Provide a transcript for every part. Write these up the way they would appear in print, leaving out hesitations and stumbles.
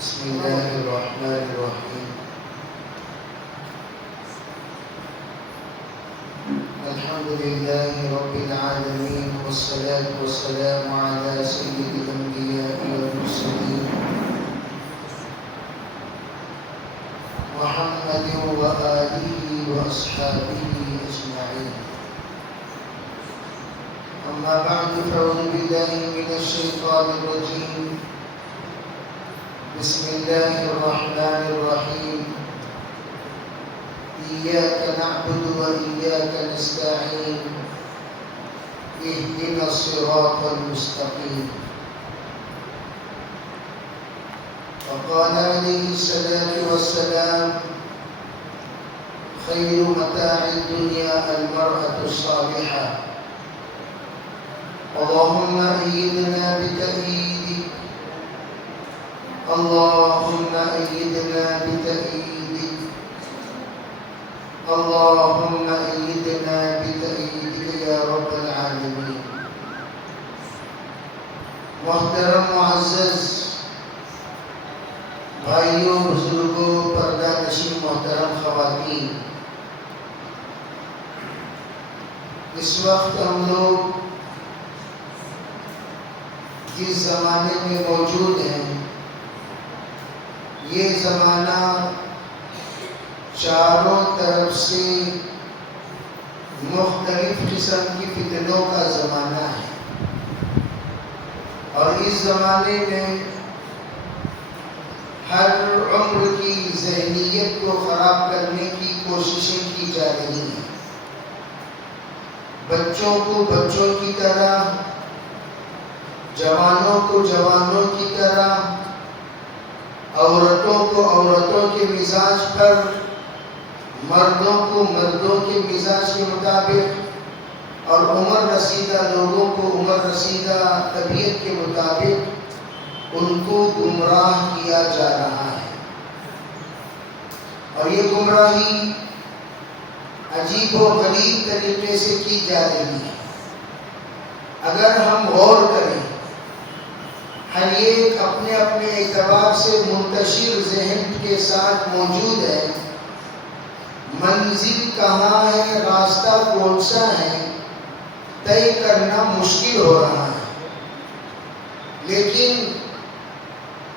بسم الله الرحمن الرحيم. الحمد لله رب العالمين، والصلاة والسلام على سيد الأنبياء والمرسلين محمد وآله وأصحابه أجمعين. أما بعد، فأعوذ بالله من الشيطان الرجيم. بسم الله الرحمن الرحيم. إياك نعبد وإياك نستعين. اهدنا الصراط المستقيم. وقال عليه الصلاة والسلام: خير متاع الدنيا المرأة الصالحة. اللهم أيدنا بتأييدك، اللهم أيدنا بتأييدك، اللهم أيدنا بتأييدك يا رب العالمين. محترم معزز بھائیوں، بزرگوں، پردہ نشین محترم خواتین، اس وقت ہم لوگ جس زمانے میں موجود ہیں، یہ زمانہ چاروں طرف سے مختلف قسم کی فتنوں کا زمانہ ہے، اور اس زمانے میں ہر عمر کی ذہنیت کو خراب کرنے کی کوششیں کی جا رہی ہیں۔ بچوں کو بچوں کی طرح، جوانوں کو جوانوں کی طرح، عورتوں کو عورتوں کے مزاج پر، مردوں کو مردوں کے مزاج کے مطابق، اور عمر رسیدہ لوگوں کو عمر رسیدہ طبیعت کے مطابق ان کو گمراہ کیا جا رہا ہے۔ اور یہ گمراہی عجیب و غریب طریقے سے کی جا رہی ہے۔ اگر ہم غور کریں، ہر ایک اپنے اپنے اعتبار سے منتشر ذہن کے ساتھ موجود ہے۔ منزل کہاں ہے، راستہ کون سا ہے، طے کرنا مشکل ہو رہا ہے۔ لیکن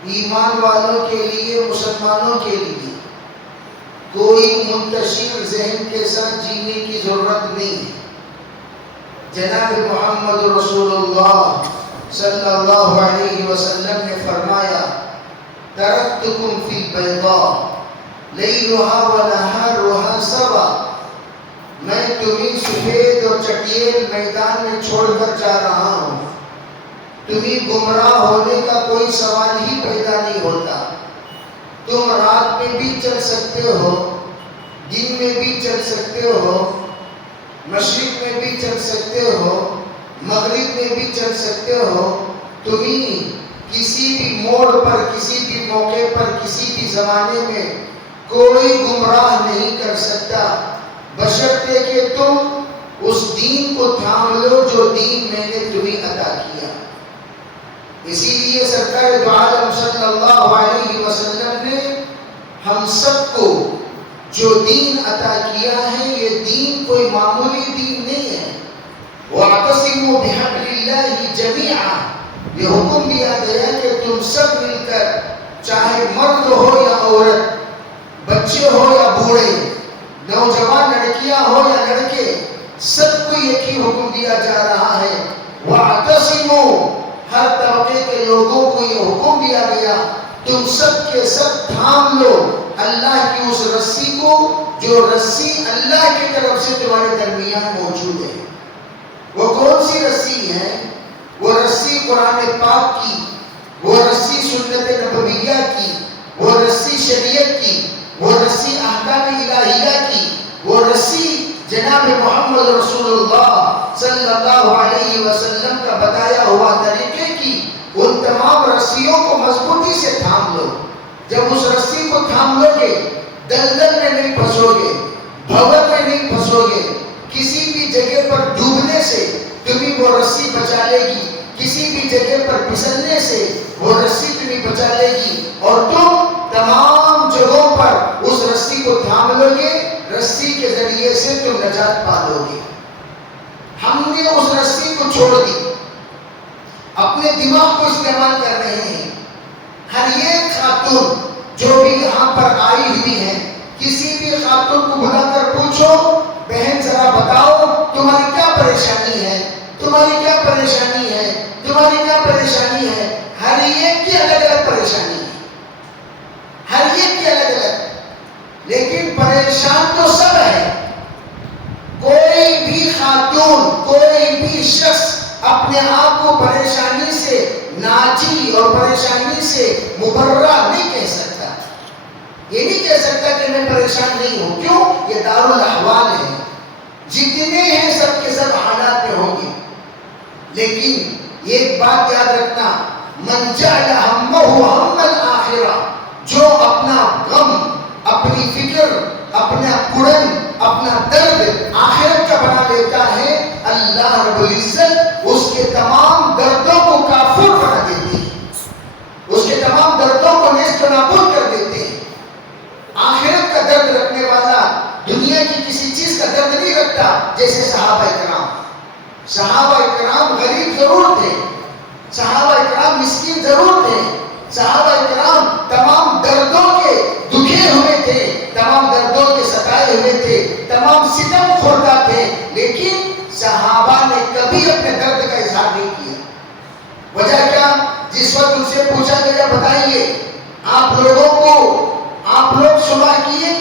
ایمان والوں کے لیے، مسلمانوں کے لیے کوئی منتشر ذہن کے ساتھ جینے کی ضرورت نہیں ہے۔ جناب محمد رسول اللہ صلی اللہ علیہ وسلم نے فرمایا: ترکتکم فی البیضاء لیلھا ونہارھا سواء، میں تمہیں سفید اور چٹیل میدان میں چھوڑ کر جا رہا ہوں، تمہیں گمراہ ہونے کا کوئی سوال ہی پیدا نہیں ہوتا۔ تم رات میں بھی چل سکتے ہو، دن میں بھی چل سکتے ہو، مشرق میں بھی چل سکتے ہو، مغرب میں بھی چل سکتے ہو، تمہیں کسی بھی موڑ پر، کسی بھی موقع پر، کسی بھی زمانے میں کوئی گمراہ نہیں کر سکتا، بشرطے کہ تم اس دین کو تھام لو جو دین میں نے تمہیں عطا کیا۔ اسی لیے سرکار دو عالم صلی اللہ علیہ وسلم نے ہم سب کو جو دین عطا کیا ہے، یہ دین کوئی معمولی دین نہیں ہے۔ وَاعْتَصِمُوا بِحَبْلِ اللَّهِ جَمِيعًا، یہ حکم دیا گیا کہ تم سب مل کر، چاہے مرد ہو یا عورت، بچے ہو یا بوڑھے، نوجوان لڑکیاں ہو یا لڑکے، سب کو ایک ہی حکم دیا جا رہا ہے۔ وَاعْتَصِمُوا، ہر طبقے کے لوگوں کو یہ حکم دیا گیا، تم سب کے سب تھام لو اللہ کی اس رسی کو، جو رسی اللہ کی طرف سے تمہارے درمیان موجود ہے۔ وہ کون سی رسی ہے؟ وہ رسی قرآن پاک کی، وہ رسی سنت نبویہ کی، وہ رسی شریعت کی، وہ رسی احکام الہیہ کی، وہ رسی جناب محمد رسول اللہ صلی اللہ علیہ وسلم کا بتایا ہوا طریقے کی۔ ان تمام رسیوں کو مضبوطی سے تھام لو۔ جب اس رسی کو تھام لو گے، دلدل میں نہیں پھنسو گے، بھور میں نہیں پھنسو گے، کسی بھی جگہ پر ڈوبنے سے تمہیں وہ رسی بچا لے گی، کسی بھی جگہ پر پھسلنے سے وہ رسی تمہیں بچا لے گی، اور تم تمام جگہوں پر اس رسی کو تھام لو گے، رسی کے ذریعے سے تم نجات پا لو گے۔ ہم نے اس رسی کو چھوڑ دی، اپنے دماغ کو استعمال کر رہے ہیں۔ ہر ایک خاتون جو بھی یہاں پر آئی ہوئی ہے، کسی بھی خاتون کو بلا کر پوچھو، بہن ذرا بتاؤ تمہاری کیا پریشانی ہے، تمہاری کیا پریشانی ہے، تمہاری کیا پریشانی ہے۔ ہر ایک کی الگ الگ پریشانی ہے، ہر ایک کی الگ الگ، لیکن پریشان تو سب ہے۔ کوئی بھی خاتون، کوئی بھی شخص اپنے آپ کو پریشانی سے ناجی اور پریشانی سے مبرہ نہیں کہہ سکتا۔ یہ نہیں کہہ سکتا کہ میں پریشان نہیں ہوں، کیوں؟ یہ دارالاحوال ہے، جتنے ہیں سب کے سب حالات میں ہوں گے۔ لیکن ایک بات یاد رکھنا، من جعل ہمہ ہم الآخرہ، جو اپنا غم، اپنی فکر، اپنا کڑن، اپنا درد آخرت کا بنا لیتا ہے، اللہ رب العزت اس کے تمام دردوں کو کافور بنا دیتے ہیں، اس کے تمام دردوں کو نیست و نابود کر دیتے ہیں۔ آخرت کا درد رکھنے والا دنیا کی کسی چیز کا درد نہیں رکھتا، جیسے صحابہ کرام۔ صحابہ کرام غریب ضرور تھے، صحابہ کرام مسکین ضرور تھے، صحابہ کرام تمام دردوں کے دکھے ہوئے تھے، تمام دردوں کے ستائے ہوئے تھے، تمام ستم خوردہ تھے، لیکن صحابہ نے کبھی اپنے درد کا اظہار نہیں کیا۔ وجہ کیا؟ جس وقت ان سے پوچھا گیا بتائیے آپ لوگوں کو، آپ لوگ صبح کیے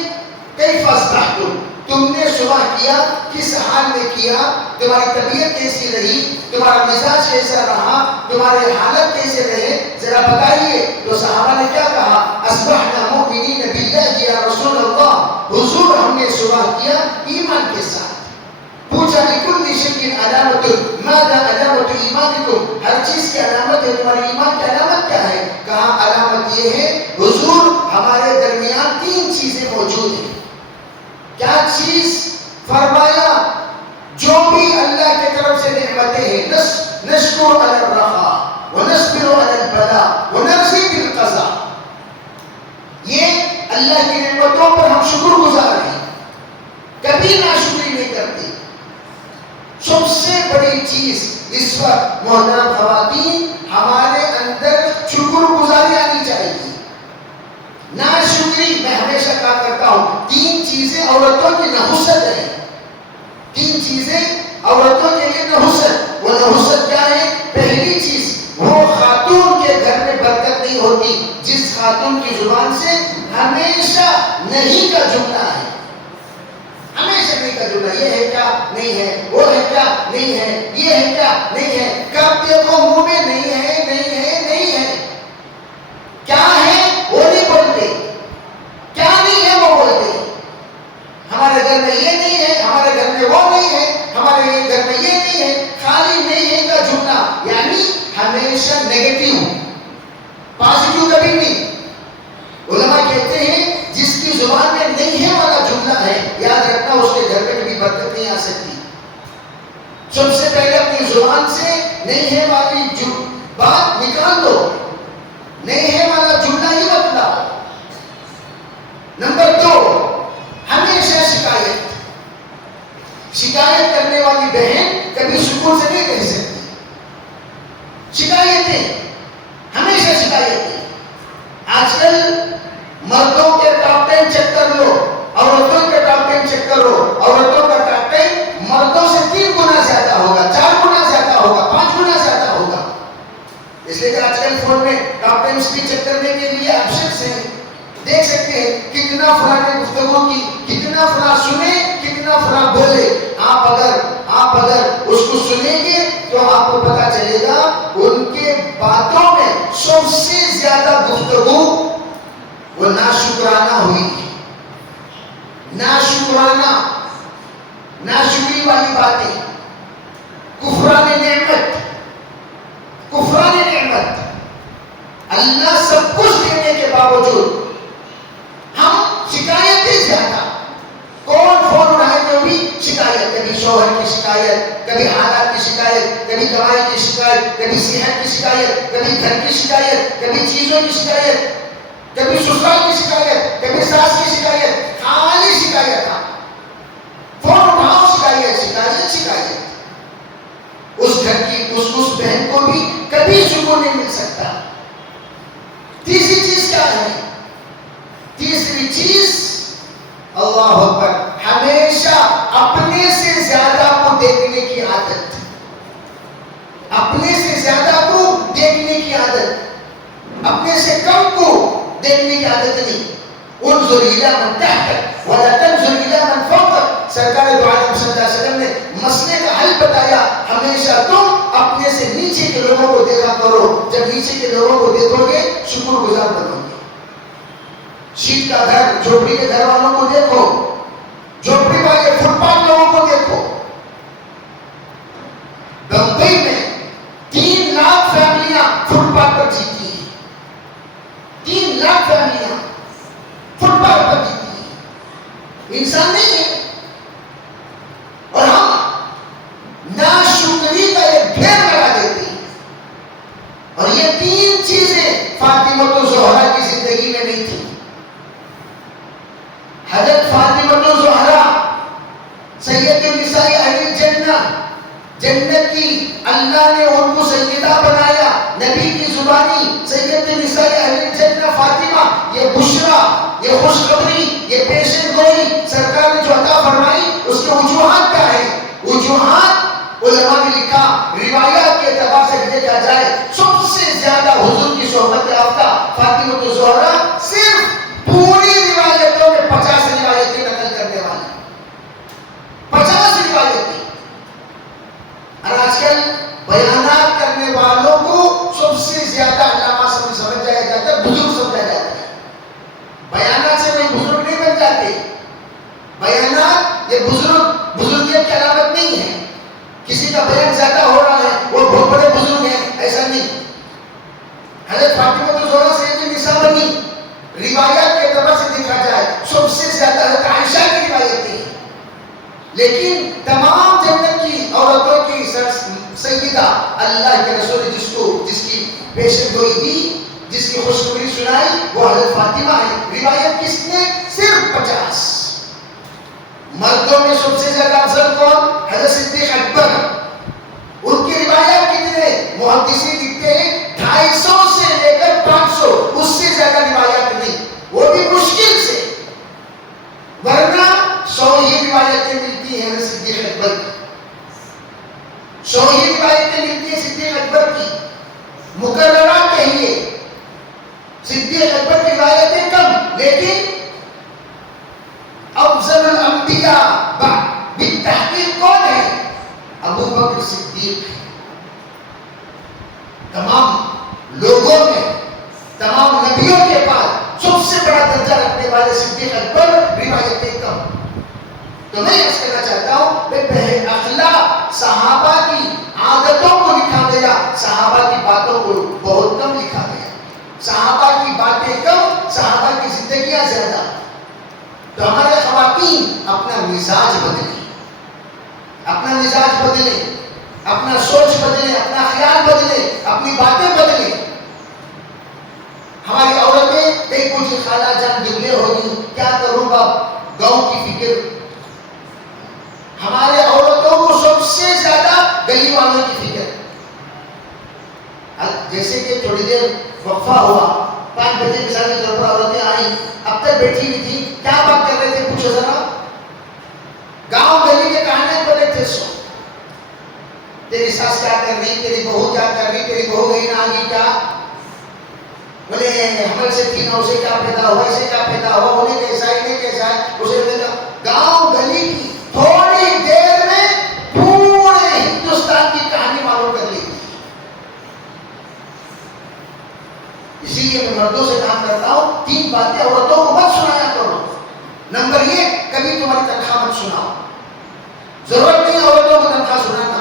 کیف اصبحتم، تم نے صبح کیا کس حال میں کیا، تمہاری طبیعت کیسی رہی، تمہارا مزاج کیسا رہا، تمہارے حالت کیسے رہے، ذرا بتائیے۔ تو صحابہ نے کیا کہا؟ اصبحنا مؤمنین باللہ یا رسول اللہ، حضور ہم نے صبح کیا ایمان کے ساتھ۔ پوچھا لکل شیء علامت، ماذا علامت ایمانکم، ہر چیز کی علامت ہے، تمہاری ایمان کی علامت کیا ہے؟ کہا علامت یہ ہے حضور ہمارے درمیان تین چیزیں موجود ہیں۔ کیا چیز؟ فرمایا جو بھی اللہ کی طرف سے نعمتیں ہیں، نشکر علی الرخاء ونصبر علی البلاء ونرضی بالقضاء، یہ اللہ کی نعمتوں پر ہم شکر گزار ہیں، کبھی ناشکری نہیں کرتے۔ سب سے بڑی چیز اس وقت محترم خواتین، ہمارے اندر شکر گزاری آنی چاہیے۔ ناشکری، میں ہمیشہ کہا کرتا ہوں، تین چیزیں عورتوں کی نحوست ہے، تین چیزیں عورتوں کے لیے نحوست۔ وہ نحوست کیا ہے؟ پہلی چیز، وہ خاتون کے گھر میں برکت نہیں ہوتی جس خاتون کی زبان سے ہمیشہ نہیں کا جملہ ہے، ہمیشہ نہیں کا جملہ، یہ ہے کیا نہیں ہے، وہ ہے کیا نہیں ہے، یہ ہے کیا نہیں ہے، کب دیکھو منہ میں نہیں ہے نہیں ہے نہیں ہے، کیا ہے وہ نہیں بولتے، کیا نہیں ہے وہ بولتے۔ ہمارے گھر میں یہ نہیں ہے، ہمارے گھر میں وہ نہیں ہے، ہمارے گھر میں یہ نہیں ہے، خالی نہیں ہے کا جملہ، یعنی ہمیشہ نیگیٹو، پازیٹیو کبھی نہیں۔ علماء کہتے ہیں جس کی زبان میں نہیں ہے والا جملہ ہے، یاد رکھنا اس کے گھر میں کبھی برکت نہیں آ سکتی۔ سب سے پہلے اپنی زبان سے نہیں ہے والی بات نکال دو، نہیں ہے والا جملہ ہی بتلاؤ۔ نمبر دو، ہمیشہ شکایت، شکایت کرنے والی بہن کبھی سکون سے نہیں رہ سکتی۔ شکایتیں، ہمیشہ شکایتیں۔ آج کل مردوں کے ٹاپ 10 چیک کر لو، عورتوں کے ٹاپ 10 چیک کرو، عورتوں کا ٹاپ 10 مردوں سے 3 گنا زیادہ ہوگا، 4 گنا زیادہ ہوگا، 5 گنا زیادہ ہوگا۔ اس لیے کہ آج کل فون میں ٹاپ 10 کی چیک کرنے کے لیے آپشنز ہیں، دیکھ سکتے ہیں کتنا فلاں نے گفتگو کی، کتنا فلاں سنے، کتنا فلاں بولے۔ آپ اگر اس کو سنیں گے تو آپ کو پتا چلے گا ان کے باتوں میں سب سے زیادہ گفتگو وہ ناشکرانہ ہوئی، ناشکرانہ، ناشکری والی باتیں، کفران نعمت، کفران نعمت۔ اللہ سب کچھ دینے کے باوجود ہم شکایتیں زیادہ، کون فون اٹھائے تو بھی شکایت، کبھی شوہر کی شکایت، کبھی حالات کی شکایت، کبھی کمائی کی شکایت، کبھی صحت کی شکایت، کبھی گھر کی شکایت، کبھی چیزوں کی شکایت، کبھی سسرال کی شکایت، کبھی ساس کی شکایت، خالی شکایت تھا. فون اٹھاؤ شکایت شکایت شکایت. اس گھر کی اس بہن کو بھی کبھی سکون نہیں مل سکتا. تیسری چیز کیا ہے؟ تیسری چیز اللہ اکبر، ہمیشہ اپنے سے زیادہ کو دیکھنے کی عادت. اپنے سے زیادہ کو دیکھنے کی عادت، اپنے سے کم کو دیکھنے کی عادت نہیں. انظر الی من تحتک ولا تنظر الی من فوقک. سرکار دو عالم صلی اللہ علیہ وسلم نے مسئلے کا حل بتایا. ہمیشہ تم اپنے سے نیچے کے لوگوں کو دیکھا کرو. جب نیچے کے لوگوں کو دیکھو گے شکر گزار بنو گے. شیٹ کا گھر، جھوپڑی کے گھر والوں کو دیکھو، جھوپڑی والے فٹ پاتھ لوگوں کو دیکھو. بمبئی میں 3 لاکھ فیملیاں فٹ پاتھ پر جیتی ہیں. 3 لاکھ فیملیاں فٹ پاتھ پر جیتی ہیں. انسان نہیں ہے. اور ہم ناشکری کا ایک ڈھیر لگا دیتے ہیں. اور یہ 3 چیزیں فاطمہ الزہرا کی زندگی میں نہیں تھی. حضرت فاطمہ الزہرا سید النساء اہل الجنہ، جنت کی اللہ نے ان کو سیدہ بنایا. نبی کی زبانی سید النساء اہل الجنہ فاطمہ، یہ بشرا، یہ خوشخبری، یہ پیشن گوئی سرکار نے جو عطا فرمائی. اس کے وجوہات کیا ہیں؟ وجوہات علماء نے لکھا، روایات کے اعتبار سے دیکھا جائے سب سے زیادہ حضور کی صحبت یافتہ فاطمہ الزہرا صرف پوری روایتوں میں 50 روایتیں نقل کرنے والی. 50 روایتیں. اور آج کل بیانات کرنے والوں کو سب سے زیادہ علامہ سمجھ جایا جاتا ہے، بزرگ سمجھا جاتا ہے. بیانات سے کوئی بزرگ نہیں بن جاتے. بیانات یہ بزرگیت کی علامت نہیں ہے. کسی کا بیان زیادہ ہو رہا ہے وہ بہت بڑے بزرگ ہیں، ایسا نہیں. حضرت فاطمہ الزہرا سید النساء بنی. روایات کے اعتبار سے دیکھا جائے سب سے زیادہ حضرت عائشہ کی روایتیں ہیں. لیکن تمام جنت کی عورتوں کی سیدہ اللہ کے رسول نے جس کی پیشن گوئی دی، جس کی خوشخبری سنائی، وہ حضرت فاطمہ ہے. روایت کس نے؟ صرف 50. مردوں میں سب سے زیادہ افضل کون؟ حضرت صدیق اکبر. ان کی روایات کتنے؟ محدثین لکھتے ہیں 250 سے لے کر 500، اس سے زیادہ روایات نہیں. وہ بھی مشکل سے، ورنہ 100 ہی روایتیں ملتی ہیں صدیق اکبر کی. 100 ہی روایتیں ملتی ہیں صدیق اکبر کی. مقررات کہیے صدیق اکبر کی روایتیں کم، لیکن افضل الانبیاء بالتحقیق کون ہے؟ ابو بکر صدیق. تمام لوگوں میں، تمام نبیوں کے بعد سب سے بڑا درجہ رکھنے والے صدیق اکبر، روایتیں کم. تو میں یہ کہنا چاہتا ہوں کہ اخلاق صحابہ کی عادتوں کو لکھا گیا، صحابہ کی باتوں کو بہت کم لکھا گیا. صحابہ کی باتیں کم، صحابہ کی زندگیاں زیادہ. تو ہمارے خواتین اپنا مزاج بدلیں، اپنا مزاج بدلیں، اپنا سوچ بدلیں، اپنا خیال بدلیں، اپنی باتیں بدلیں. ہماری عورتیں ایک کچھ خالہ جان دبلے ہوگی، کیا کروں گا، گاؤں کی فکر. ہمارے عورتوں کو سب سے زیادہ گلی والوں کی فکر. جیسے کہ تھوڑی دیر وقفہ ہوا، 5 بجے مثال کے طور پر عورتیں آئیں، اب تک بیٹھی ہوئی تھی، کیا بات کر رہے تھے پوچھو ذرا. گاؤں گلی کے کہانے بولے تھے، سو تیری ساس کیا کر رہی، تیری بہو کیا کر رہی، تیری بہو گئی نہ آگی کیا، بولے حمل سے تھی نہ اسے کیا پیدا ہوا، اسے کیا پیدا ہوا، انہیں کیسا ہے، انہیں کیسا ہے، اسے پیدا. گاؤں گلی کی تھوڑی دیر میں پورے ہندوستان کی کہانی معلوم کر لی. اسی لیے میں مردوں سے کام کرتا ہوں 3 باتیں عورتوں کو مت سنایا کرو. نمبر 1، کبھی تمہاری تنخواہ مت سناؤ. ضرورت نہیں عورتوں کو تنخواہ سنانا.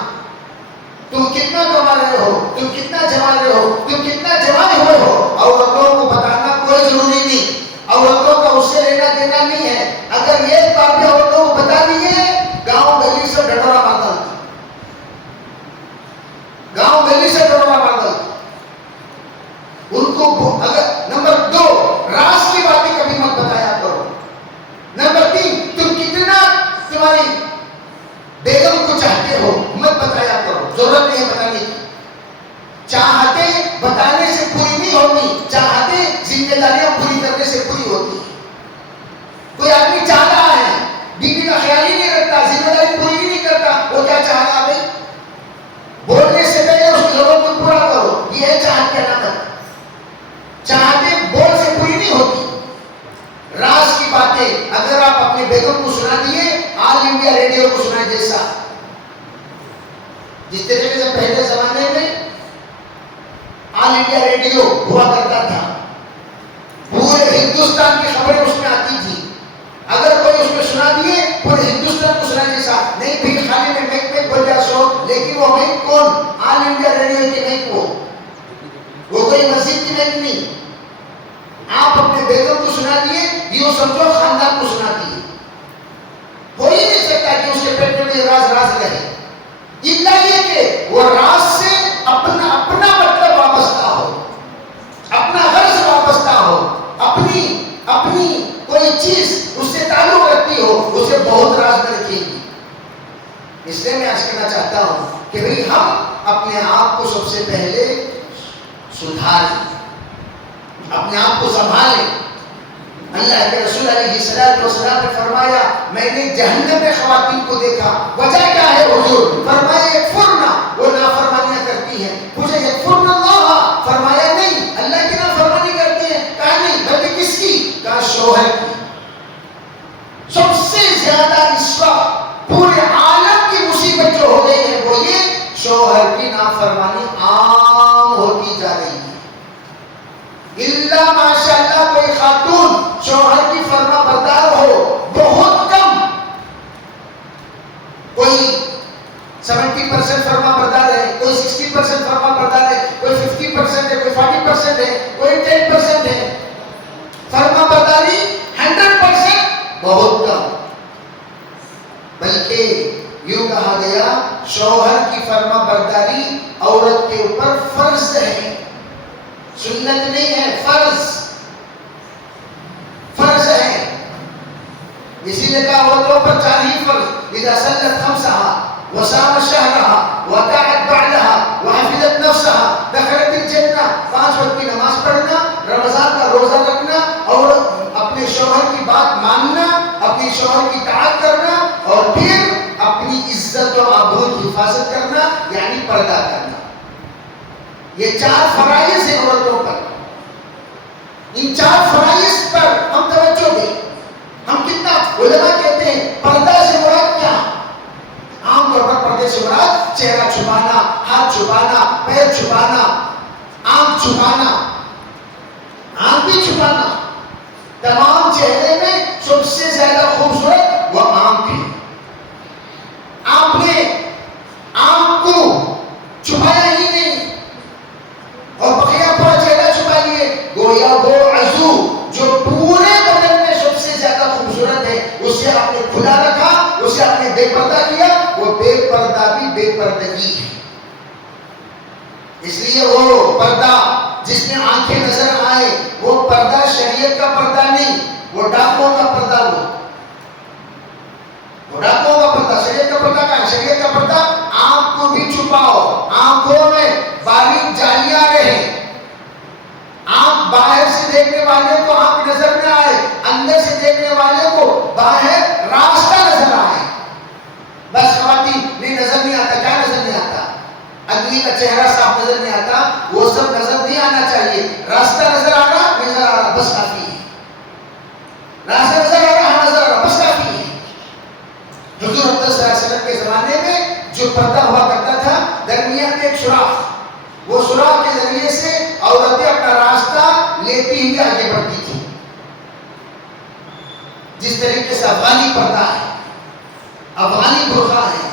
تم کتنا کما رہے ہو، تم کتنا جما رہے ہو، تم کتنا جمائے ہوئے ہو، عورتوں کو بتانا کوئی ضروری نہیں. عورتوں کا اس سے لینا دینا نہیں ہے. اگر ایک بار بھی عورتوں کو بتا دیے، گاؤں گلی سے ڈھٹورا مارتا. ان کو اگر نمبر 2 راز کی باتیں کبھی مت بتایا کرو. نمبر 3 تم کتنا تمہاری بیگم کو چاہتے ہو مت بتایا کرو، ضرورت نہیں ہے بتانے کی. چاہتے بتانے سے پوری نہیں ہوتی، چاہتے ذمہ داریاں پوری کرنے سے پوری ہوتی. کوئی آدمی چاہ رہا ہے بیوی کا خیال ہی نہیں رکھتا، ذمہ داری پوری ہی نہیں کرتا، وہ کیا چاہ رہا ہے؟ بولنے سے پہلے اس کی ضرورت کو پورا کرو، یہ ہے چاہت کی علامت. چاہتے بول سے پوری نہیں ہوتی. راز کی باتیں اگر آپ اپنے بیگم کو سنا دیے، آل انڈیا ریڈیو کو سنا جیسا، جس طریقے سے پہلے زمانے میں آل انڈیا ریڈیو ہوا کرتا تھا، پورے ہندوستان کی خبریں اس میں آتی تھی. اگر کوئی اس میں سنا دیے پورے ہندوستان کو سنا جیسا نہیں. بھی خالی میں میک بول جا سو، لیکن وہ میک کون؟ آل انڈیا ریڈیو کے میک. وہ کوئی مسجد کی میک نہیں. آپ اپنے بیگم کو سنا دیے، یوں سمجھو خاندان کو سنا دیے. ہو ہی نہیں سکتا کہ اس کے پیٹ میں راز راز رہے، الا یہ کہ وہ راز سے اپنا مطلب وابستہ ہو، اپنا غرض وابستہ ہو، اپنی کوئی چیز اس سے تعلق رکھتی ہو، اسے بہت راز میں رکھے گی. اس لیے میں آج کہنا چاہتا ہوں کہ بھئی ہم اپنے آپ کو سب سے پہلے سدھاریں، اپنے آپ کو سنبھالیں. اللہ کے رسول علیہ السلام نے فرمایا میں نے جہنم میں خواتین کو دیکھا. وجہ کیا ہے حضور؟ فرمایا یکفرنا، وہ نافرمانیاں کرتی ہیں. پوچھا یکفرنا اللہ؟ فرمایا نہیں، اللہ کی نافرمانی کرتی ہیں. کہا نہیں، بلکہ کس کی؟ کہا شوہر کی. سب سے زیادہ اس وقت پورے عالم کی مصیبت جو ہو گئی ہے وہ یہ شوہر کی نافرمانی عام ہوتی جا رہی ہے. اللہ ماشاءاللہ کوئی خاتون شوہر کی فرما بردار ہو، بہت کم. کوئی 70% فرما بردار ہے، کوئی 60% فرما بردار ہے، کوئی 50% ہے، کوئی 40% ہے، کوئی 10% ہے. فرما برداری 100% بہت کم. بلکہ یوں کہا گیا شوہر کی فرما برداری عورت کے اوپر فرض ہے، سنت نہیں ہے، فرض ہے. اسی نے کہا عورتوں پر 4 ہی فرض: اذا صلت خمسها وصامت شهرها وطاعت بعلها وحفظت نفسها دخلت الجنہ. 5 وقت کی نماز پڑھنا، رمضان کا روزہ رکھنا، اور اپنے شوہر کی بات ماننا، اپنے شوہر کی اطاعت کرنا، اور پھر اپنی عزت و آبرو کی حفاظت کرنا، یعنی پردہ کرنا. یہ 4 فرائض ہیں عورتوں پر. ان 4 فرائض پر ہم توجہ دیں. ہم کتنا علماء کہتے ہیں پردہ سے مراد کیا؟ عام طور پر پردے سے مراد چہرہ چھپانا، ہاتھ چھپانا، پیر چھپانا، آنکھ چھپانا، آنکھ بھی چھپانا. تمام چہرے میں سب سے زیادہ خوبصورت وہ آنکھ ہے. آپ نے آنکھ کو چھپایا ہی نہیں اور بقیہ پورا چہرہ چھپا لیے. گویا وہ عضو جو پورے بدن میں سب سے زیادہ خوبصورت ہے اسے آپ نے کھلا رکھا، اسے آپ نے بے پردہ کیا. وہ بے پردہ بھی بے پردگی ہے. اس لیے وہ پردہ جس میں آنکھیں نظر آئے وہ پردہ شریعت کا پردہ نہیں، وہ ڈاکوں کا پردہ. وہ ڈاکوں کا پردہ. شریعت کا پردہ کہاں ہے؟ شریعت کا پردہ آنکھ کو بھی چھپاؤ، آنکھوں میں باریک جالیاں رہے، آنکھ باہر سے دیکھنے والے کو آنکھ نظر نہ آئے، اندر سے دیکھنے والے کو باہر راستہ نظر آئے. بس خواتین نہیں نظر نہیں آتا. کیا نظر نہیں آتا؟ آدمی کا چہرہ صاف نظر نہیں آتا، وہ سب نظر نہیں آنا چاہیے. راستہ نظر آ رہا بس کافی ہے. راستہ نظر آ رہا نظر آ رہا بس کافی ہے. حضور صلی اللہ علیہ وسلم کے زمانے میں جو پردہ ہوا کرتا تھا درمیان میں ایک سوراخ، وہ سوراخ کے ذریعے سے عورتیں اپنا راستہ لیتی ہوئی آگے بڑھتی تھی. جس طریقے سے افغانی پردہ ہے، افغانی برقع ہے،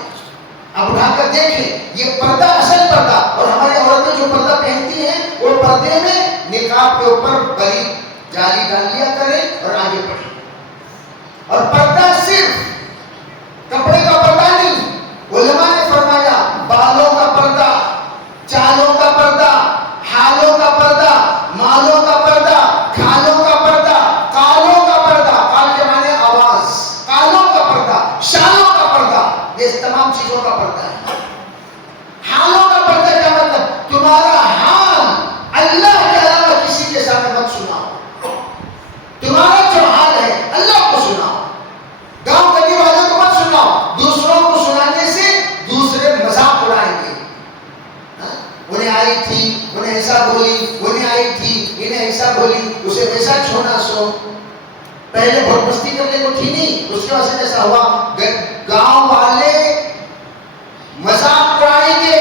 اب اٹھا کر دیکھیں یہ پردہ اصل پردہ. اور ہماری عورتیں جو پردہ پہنتی ہیں وہ پردے میں نقاب کے اوپر بڑی جالی ڈال لیا کریں اور آگے بڑھیں. اور پردہ صرف کپڑے کا پردہ نہیں، علماء نے فرمایا بالوں کا پردہ، چالوں کا پردہ، حالوں کا پردہ، انہیں آئی تھی، انہیں ایسا بولی، اسے ویسا چھوڑا. سو پہلے بہت مستی کرنے کو تھی نہیں، اس کی وجہ سے ایسا ہوا. گاؤں والے مذاق اڑائیں گے،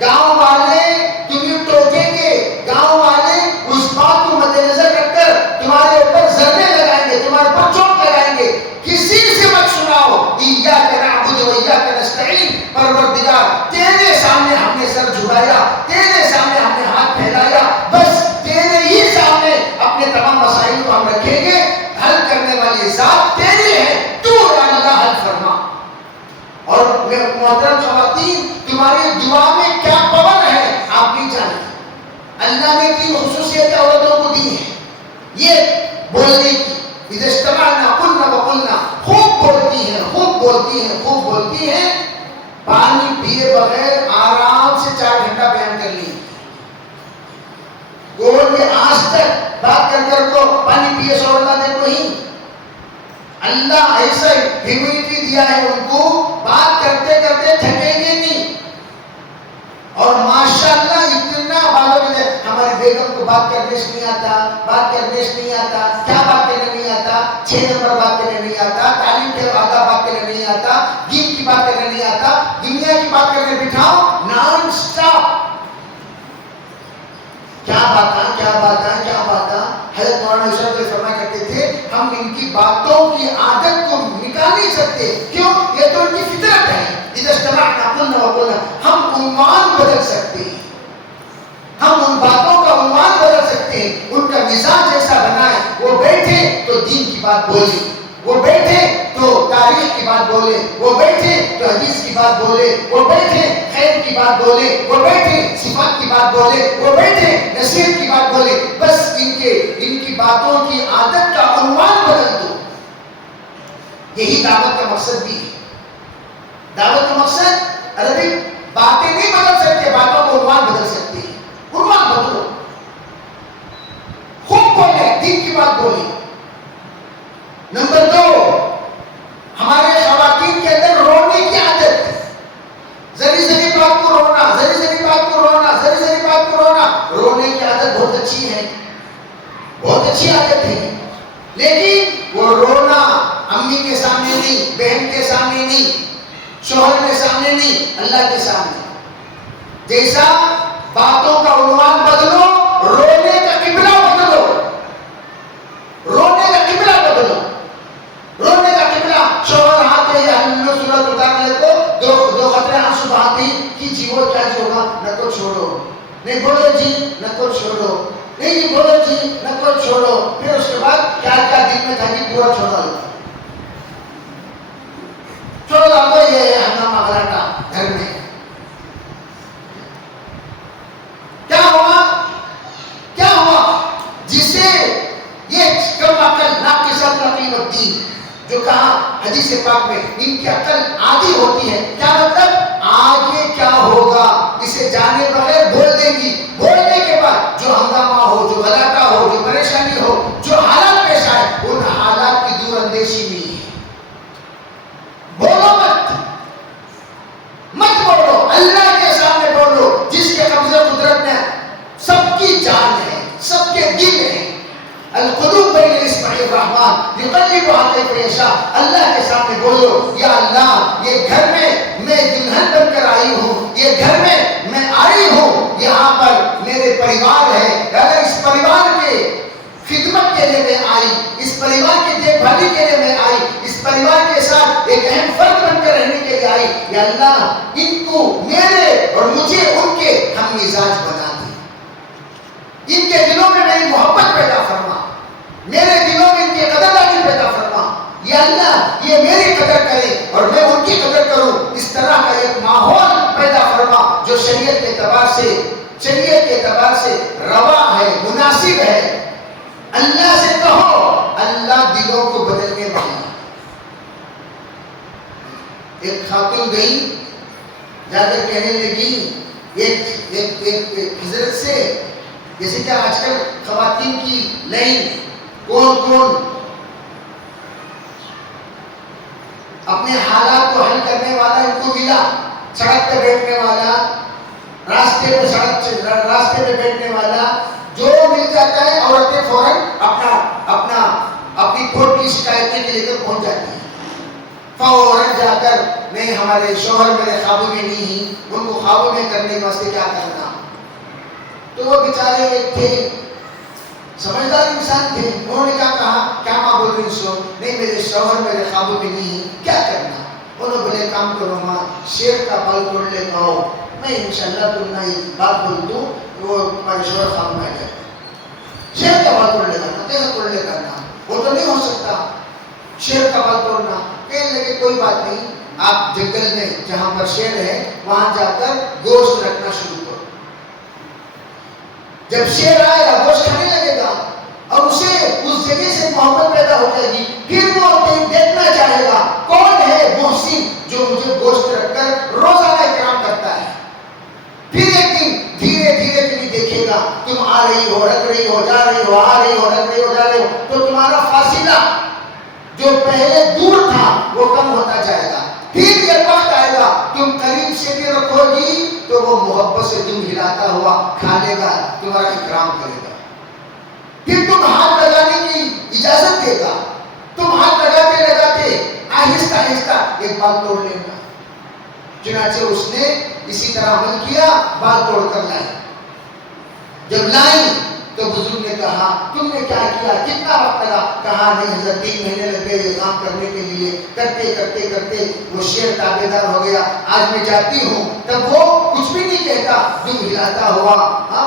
گاؤں والے تمہیں ٹوکیں گے، گاؤں والے اس بات کو مد نظر رکھ کر تمہارے اوپر ضربے لگائیں گے، تمہارے اوپر چوٹ لگائیں گے. کسی سے مت سناؤ ایاک نعبد و ایاک نستعین، پروردگار تیرے سامنے ہم نے سر جھکایا، تیرے سامنے ہم نے ہاتھ پھیلایا، بس تیرے ہی سامنے اپنے تمام مسائل کو ہم رکھیں گے. حل کرنے والی ذات تیری ہے، تو اللہ حل فرما. اور محترم خواتین، تمہاری دعا میں کیا پاور ہے آپ نہیں جانتے. اللہ نے 3 خصوصیت عورتوں کو دی ہیں. یہ بولنے کی، اذا اجتمعنا قلنا وقلنا، خوب بولتی ہیں، خوب بولتی ہیں، خوب بولتی ہیں. پانی پیے بغیر آرام سے 4 گھنٹہ بیان کر لی. کوئی آج تک بات کر کو پانی پیے سو اللہ دے کو ہی. اللہ ایسا ہیومنٹی دیا ہے ان کو، بات کرتے کرتے تھکیں گے نہیں. اور ماشاءاللہ اتنا بالوں میں ہماری بیگم کو بات کرنے سے نہیں آتا، بات کرنے سے نہیں آتا، کیا بات کرنے نہیں آتا، 6 نمبر بات کرنے نہیں آتا، تعلیم کے آداب بات کرنے نہیں آتا، دین کی بات کرنے نہیں آتا، دنیا کی بات کرنے بٹھاؤ نان سٹاپ. کیا باتاں کیا باتاں کیا باتاں. حضرت مولانا اشرف علی فرمایا کرتے تھے ہم ان کی باتوں کی عادت کو نکال نہیں سکتے. کیوں؟ یہ تو ان کی فطرت ہے. اذا اجتمعنا قلنا وقلنا. ہم عنوان بدل سکتے ہیں، ہم ان باتوں کا عنوان بدل سکتے ہیں. ان کا مزاج ایسا بنا ہے، وہ بیٹھے تو دین کی بات بولے، وہ بیٹھے تو تاریخ کی بات بولے، وہ بیٹھے تو حدیث کی بات بولے، وہ بیٹھے خیر کی بات بولے، وہ بیٹھے صفات کی بات بولے، وہ بیٹھے نصیحت کی بات بولے. بس ان کی باتوں کی عادت کا عنوان بدل دو. یہی دعوت کا مقصد بھی ہے. دعوت کا مقصد عربی باتیں نہیں بدل سکتے، باتوں کو عنوان بدل سکتے ہیں. عنوان بدلو، خوب بولے، دین کی بات بولے. نمبر 2، ہمارے خواتین کے اندر رونے کی عادت ہے. ذری ذری بات کو رونا، ذری ذری بات کو رونا، ذری ذری بات کو رونا. رونے کی عادت بہت اچھی ہے، بہت اچھی عادت ہے، لیکن وہ رونا امی کے سامنے نہیں، بہن کے سامنے نہیں، شوہر کے سامنے نہیں، اللہ کے سامنے. جیسا باتوں کا عنوان بدلو، رونے کا قبلہ بدلو، رونے کا قبلہ بدلو، رونے کا قبلہ. شوہر ہاتھ میں یا صورت اتارنے کو دو خطرے آنسو بہاتے ہی کہ جی وہ کیا جی ہوگا، نہ کو چھوڑو، نہیں بولو جی نہ کو چھوڑو، نہیں جی بولو جی نہ کو چھوڑو. پھر اس کے بعد کیا کیا دل میں تھا کہ پورا چھوڑا دو، چھوڑا دو. یہ ہے ہنگامہ غلاٹا گھر میں. کیا ہوا؟ کیا ہوا؟ جسے یہ کم عقل ناقصۃ العقل والدین جو کہا حدیث پاک میں، ان کی عقل آدھی ہوتی ہے. کیا مطلب؟ آگے کیا ہوگا اسے جانے بغیر بول دیں گی. بولنے کے بعد جو ہنگامہ ہو، جو غلاٹا ہو، جو پریشانی ہو، جو حالات پیش آئے، ان حالات کی دور اندیشی نہیں ہے. بولو مت، مت بولو، اللہ کے سامنے بولو جس کے قبضے قدرت میں سب کی جان ہے، سب کے دل ہے. القلوب بین اصبع الرحمن یقلبها کیف یشاء. اللہ کے سامنے بولو یا اللہ یہ گھر میں دلہن بن کر آئی ہوں، یہ گھر میں آئی ہوں، یہاں پر میرے پریوار ہے، اگر اس پریوار کے خدمت کے لیے میں آئی، اس پریوار کی دیکھ بھالی کے لیے میں آئی، اس پریوار کے ساتھ ایک اہم فرد بن کر رہنے کے لیے آئی. یا اللہ ان کو میرے اور مجھے ان کے ہم مزاج بنا دے، ان کے دلوں میں میری محبت پیدا فرما، میرے دلوں میں ان کی قدردانی پیدا فرما. یا اللہ یہ میری قدر کرے اور میں ان کی قدر کروں. اس طرح کا ایک ماحول پیدا فرما جو شریعت کے اعتبار سے روا ہے، مناسب ہے. اللہ سے کہو، اللہ دلوں کو بدلنے والا. ایک خاتون گئی، جا کر کہنے لگی ایک حضرت سے، جیسے کہ آج کل خواتین کی لائن کون اپنے حالات کو حل کرنے والا ان کو ملا، سڑک پہ بیٹھنے والا، راستے پہ راستے پہ بیٹھنے والا جو مل جاتا ہے عورتیں فوراً اپنی کوٹ کی شکایتیں کے لے کر پہنچ جاتی ہیں. فوراً جا کر نہیں ہمارے شوہر میرے قابو میں نہیں ہیں، ان کو قابو میں کرنے کے واسطے کیا کرنا. تو وہ بیچارے ایک تھے سمجھدار انسان تھے، انہوں نے کیا کہا، کیا ماں بول رہی سو، نہیں میرے شوہر میرے قابو میں نہیں ہیں، کیا کرنا. انہوں نے بولے کام کرو ماں، شیر کا پل توڑ لے آؤ، میں انشاءاللہ تم نہ ایک بات بول دوں وہ تمہارے شوہر قابو میں آ جائے. شیر کا پل توڑ لے کرنا، کیسے توڑ لے کرنا، وہ تو نہیں ہو سکتا شیر کا پل توڑنا. کہنے لگے کوئی بات نہیں، آپ جنگل میں جہاں پر شیر ہے وہاں جا کر گوشت رکھنا شروع کرو. جب شیر آئے گا گوشت کھانے لگے گا اور اسے اس جگہ سے محبت پیدا ہو جائے گی، پھر وہ دیکھنا چاہے گا کون ہے محسن جو مجھے گوشت رکھ کر روزانہ اکرام کرتا ہے. پھر ایک دن دھیرے دھیرے تمہیں دیکھے گا، تم آ رہی ہو رکھ رہی ہو جا رہی ہو آ رہی ہو رکھ رہی ہو جا رہی ہو، تو تمہارا فاصلہ جو پہلے دور تھا وہ کم ہوتا جائے گا. پھر یہ وقت آئے گا تم قریب سے بھی رکھو گی تو وہ محبت سے تم ہلاتا ہوا کھا لے گا، تمہارا اکرام کرے گا. پھر تم ہاتھ لگانے کی اجازت دے گا، تم ہاتھ لگاتے لگاتے آہستہ آہستہ ایک بال توڑ لینا. چنانچہ اس نے اسی طرح عمل کیا، بال توڑ کر لائی. جب لائی تو بزرگ نے کہا تم نے کیا کیا، کتنا وقت لگا، کہا نہیں حضرت 3 مہینے لگ گئے یہ کام کرنے کے لیے. کرتے کرتے کرتے وہ شیر تابع دار ہو گیا. آج میں جاتی ہوں تب وہ کچھ بھی نہیں کہتا، دم ہلاتا ہوا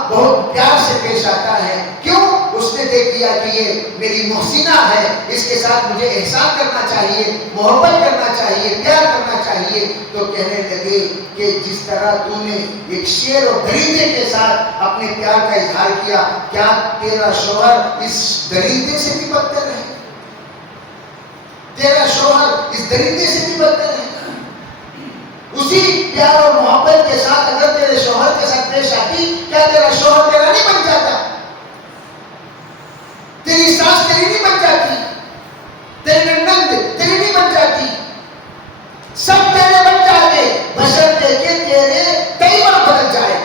بہت پیار سے پیش آتا ہے. کیوں؟ اس نے دیکھ لیا کہ یہ میری محسنہ ہے، اس کے ساتھ مجھے احسان کرنا چاہیے، محبت کرنا چاہیے، پیار کرنا چاہیے. تو کہنے لگے کہ جس طرح تو نے ایک شیر اور درندے کے ساتھ اپنے پیار کا اظہار کیا، کیا تیرا شوہر اس درندے سے بھی بدتر ہے؟ تیرا شوہر اس درندے سے بھی بدتر ہے؟ اسی پیار اور محبت کے ساتھ اگر تیرے شوہر کے ساتھ پیش آتی، کیا تیرا شوہر تیرا نہیں بن جاتا؟ تیری ساس تیری نہیں بن جاتی؟ تیری نند تیری نہیں بن جاتی؟ سب تیرے بن جاتے، بشرطے کہ تیرے طیبہ بدل جائے،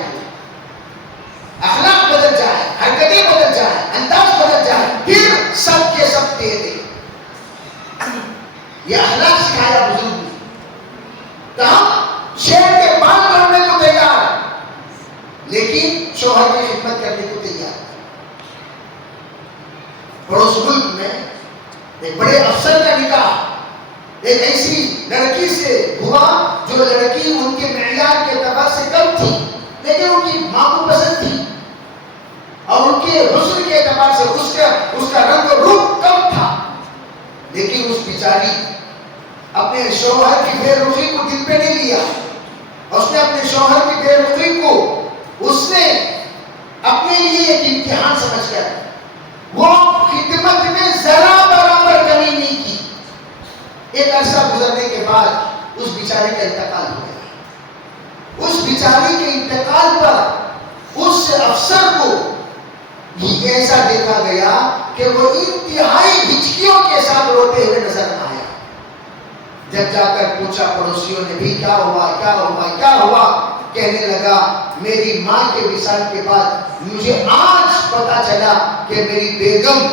اخلاق بدل جائے، حرکتیں بدل جائے، انداز بدل جائے، پھر سب کے سب تیرے. یہ اخلاق سکھایا بزرگ نے. کہا شیر کے بال توڑنے کو تیار لیکن شوہر کی خدمت کرنے کو تیار. پڑوس ملک میں ایک بڑے افسر کا نکاح ایک ایسی لڑکی سے ہوا جو لڑکی ان کے معیار کے اعتبار سے کم تھی، لیکن ان کی ماں کو پسند تھی اور ان کے حسن کے اعتبار سے اس کا رنگ و روپ کم تھا. لیکن اس بیچاری اپنے شوہر کی بے رخی کو دل پہ نہیں لیا. اس نے اپنے شوہر کی بے رخی کو اس نے اپنے لیے ایک امتحان سمجھ کر وہ خدمت میں ذرا برابر کمی نہیں کی. ایک عرصہ گزرنے کے بعد اس بیچارے کا انتقال ہو گیا. اس بیچاری کے انتقال پر اس افسر کو یہ ایسا دیکھا گیا کہ وہ انتہائی ہچکیوں کے ساتھ روتے ہوئے نظر آیا. جب جا کر پوچھا پڑوسیوں نے بھی کیا ہوا کیا ہوا کیا ہوا، کہنے لگا میری ماں کے وصال کے بعد مجھے آج پتا چلا کہ میری بیگم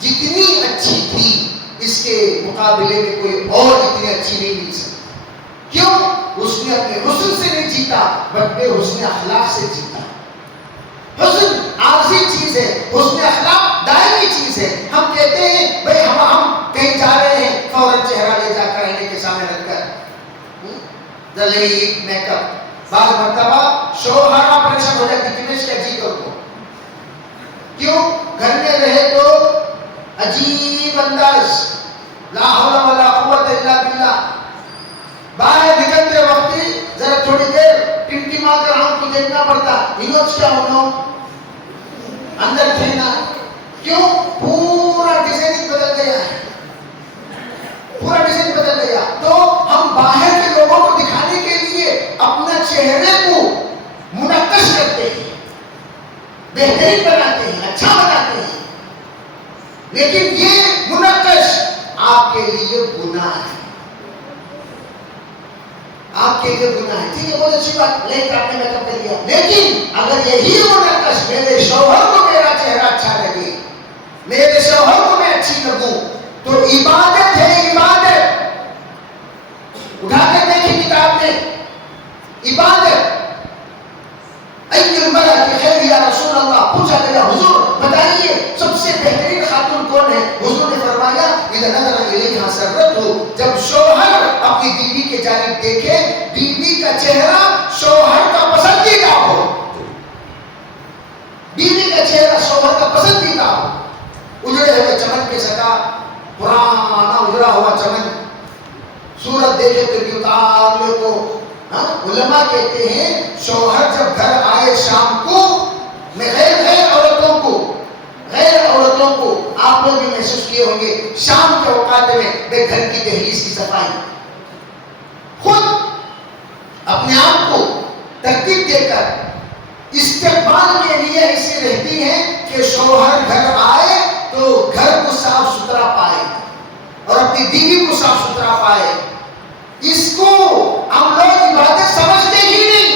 جتنی اچھی تھی اس کے مقابلے میں کوئی اور اتنی اچھی نہیں مل سکتی. کیوں؟ اس نے اپنے حسن سے نہیں جیتا بلکہ حسن اخلاق سے جیتا. حسن عارضی چیز ہے، حسن اخلاق دائمی چیز ہے. ہم کہتے ہیں بھئی ہم کہیں جا رہے ہیں فوراً چہرہ لے جا کر آئینے کے سامنے رکھ کر دلیل میک اپ. بعض مرتبہ شوہر پریشان ہو جاتی کہ میں اس کا جی کروں. کیوں؟ گھر میں رہے تو عجیب انداز، لا حول ولا قوت الا باللہ. باہر نکلتے وقت ذرا تھوڑی دیر ٹمٹما کر ہم کو دیکھنا پڑتا، انوچ کیا ہونا اندر کھینا. کیوں؟ پورا ڈیزائن بدل گیا ہے، پورا ڈیزائن بدل گیا. تو ہم باہر کے لوگوں کو دکھانے کے لیے اپنا چہرے کو منقش کرتے ہیں، بہترین بناتے ہیں، اچھا بناتے ہیں، لیکن یہ منقش آپ کے لیے گناہ ہے. آپ کے لیے گناہ ہے. ٹھیک ہے بہت اچھی بات, لیٹ آپ نے میک اپ کر لیا, لیکن اگر یہی منقش میرے شوہر کو میرا چہرہ اچھا لگے, میرے شوہر کو میں اچھی لگوں, تو عبادت ہے عبادت. اٹھا کر دیکھیں کتاب میں, عبادت. ای المرأة خیر یا رسول اللہ, پوچھا گیا حضور بتائیے سب سے بہترین خاتون کون ہے؟ حضور نے فرمایا اذا نظر الیہا سرته, جب شوہر اپنی بیوی کے جانب دیکھے, بیوی کا چہرہ شوہر کا پسندیدہ ہو, بیوی کا چہرہ شوہر کا پسندیدہ ہو. اجڑے ہوئے چمن کے سکا, پرانا اجڑا ہوا چمن, صورت دیکھے تو بھی اتار لے تو. علماء کہتے ہیں شوہر جب گھر آئے شام کو, میں غیر عورتوں کو آپ لوگ بھی محسوس کیے ہوں گے, شام کے اوقات میں بے گھر کی دہلیز کی صفائی, خود اپنے آپ کو ترتیب دے کر استقبال کے لیے ایسے رہتی ہیں کہ شوہر گھر آئے تو گھر کو صاف ستھرا پائے اور اپنی بیوی کو صاف ستھرا پائے. اس کو ہم لوگ عبادت سمجھتے ہی نہیں,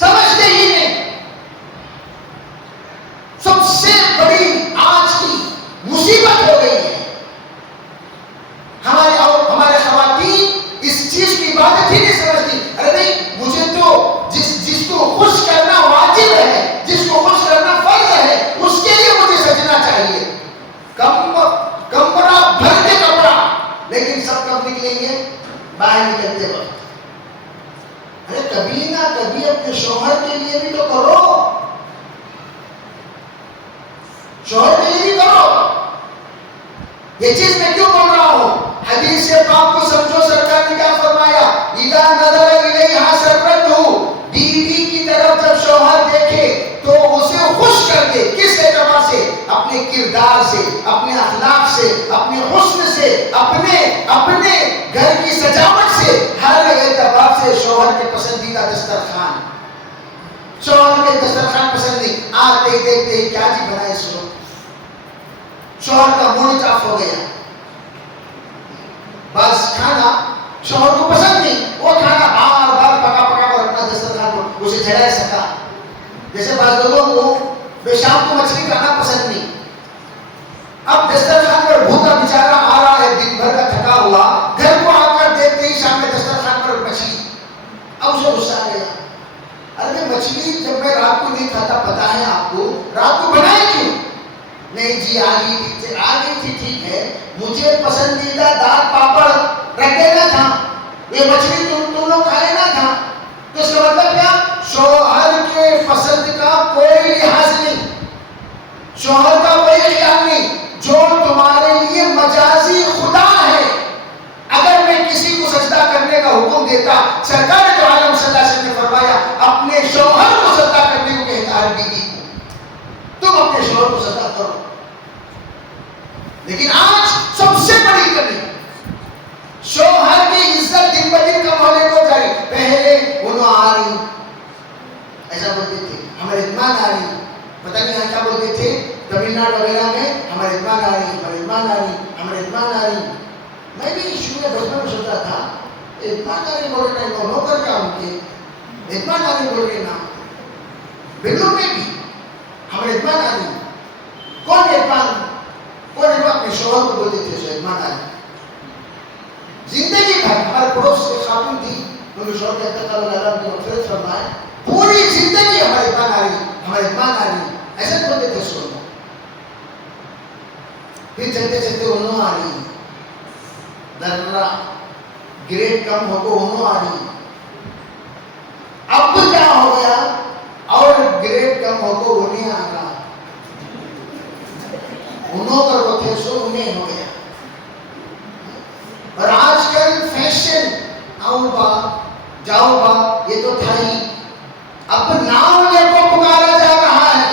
سمجھتے ہی نہیں. سب سے بڑی آج کی مصیبت ہو گئی ہے, ہمارے خواتین اس چیز کی عبادت ہی نہیں سمجھتی. ارے نہیں, مجھے تو جس کو خوش کرنا واجب ہے, جس کو خوش کرنا فرض ہے, اس کے لیے مجھے سجنا چاہیے. کمرہ بھر کے کپڑا, لیکن سب کب نکلیں گے؟ باہر نکلتے وقت. ارے کبھی نہ کبھی اپنے شوہر کے لیے بھی تو کرو, شوہر کے لیے بھی کرو. یہ چیز میں کیوں بول رہا ہوں؟ حدیث پاک کو سمجھو, سرکار نے کیا فرمایا, اذا نظر الیہا سرته, بیوی کی طرف جب شوہر دیکھے تو اسے خوش کر دے. کس اعتبار سے؟ اپنے کردار سے, اپنے اخلاق سے, اپنے حسن سے, اپنے گھر کی سجاوٹ سے, ہر اعتبار سے. شوہر کے پسندیدہ دسترخوان, شوہر کے دسترخوان پسند نہیں, آتے دیکھتے کیا جی بنائے اس وقت, شوہر کا موڈ آف ہو گیا. بس کھانا شوہر کو پسند نہیں, وہ کھانا بار بار پکا کر اپنا دسترخوان کو اسے چڑھا سکا. جیسے بعض لوگوں کو بے شام کو مچھلی کھانا پسند نہیں, اب دسترخوان پر بھوکا بیچارہ آ رہا ہے, دن بھر کا تھکا ہوا, گھر کو آ کر دیکھتے ہی شام میں دسترخوان پر مچھلی, اب اسے غصہ آ گیا. ارے مچھلی جب میں رات کو نہیں کھاتا, پتا ہے آپ کو, رات کو بنائے کیوں؟ نہیں جی آ گئی تھی, ٹھیک ہے, مجھے پسندیدہ دال پاپڑ رکھ دینا تھا, یہ مچھلی تم لوگ کھا لینا تھا. تو اس کا مطلب کیا؟ شوہر کے پسند کا کوئی لحاظ نہیں, شوہر کا کوئی خیال نہیں. جو تمہارے لیے مجازی خدا ہے, اگر میں کسی کو سجدہ کرنے کا حکم دیتا, سرکار تو عالم صلی اللہ علیہ وسلم نے فرمایا اپنے شوہر کو سجدہ کرنے کو کہتا ہے بیوی کو, تم اپنے شوہر کو سجدہ کرو. لیکن آج سب سے بڑی کمی, شوہر کی عزت دن بہ دن کم ہونے کو جا رہی. پہلے انہوں آ رہی ایسا بولتے تھے, ہمارے اتمان آ رہی, پتہ نہیں یہاں کیا بولتے تھے, تمل ناڈو وغیرہ میں ہمارے اتمان آ رہی, ہمارے اتمان آ رہی, ہمارے اتمان آ رہی. میں بھی شروع میں بچپن میں سوچا تھا اتمان آ رہی بول رہے ہیں, نوکر کیا ان کے اتمان آ رہی بول رہے نا. بنگلور میں بھی ہمارے اتمان آ رہی, کون اتمان اپنے شوہر کو بولتے تھے سو اتمان آ رہی. زندگی بھر ہمارے پڑوس سے خاتون تھی, انہوں نے شوہر کہتا تھا اللہ کی مغفرت فرمائے, پوری زندگی ہمارے اتمان آ رہی, ہمارے اتمان آ رہی, ایسا بولتے تھے سو. پھر چلتے چلتے انہوں آ رہی, ذرا گریڈ کم ہو تو انہوں آ رہی. اب کیا ہو گیا, اور گریڈ کم ہو تو انہیں آ رہا, انہوں پر وہ تھے سو انہیں ہو گیا. اور آج کل فیشن آؤ با جاؤ با یہ تو تھا ہی, اب نام لے کو پکارا جا رہا ہے.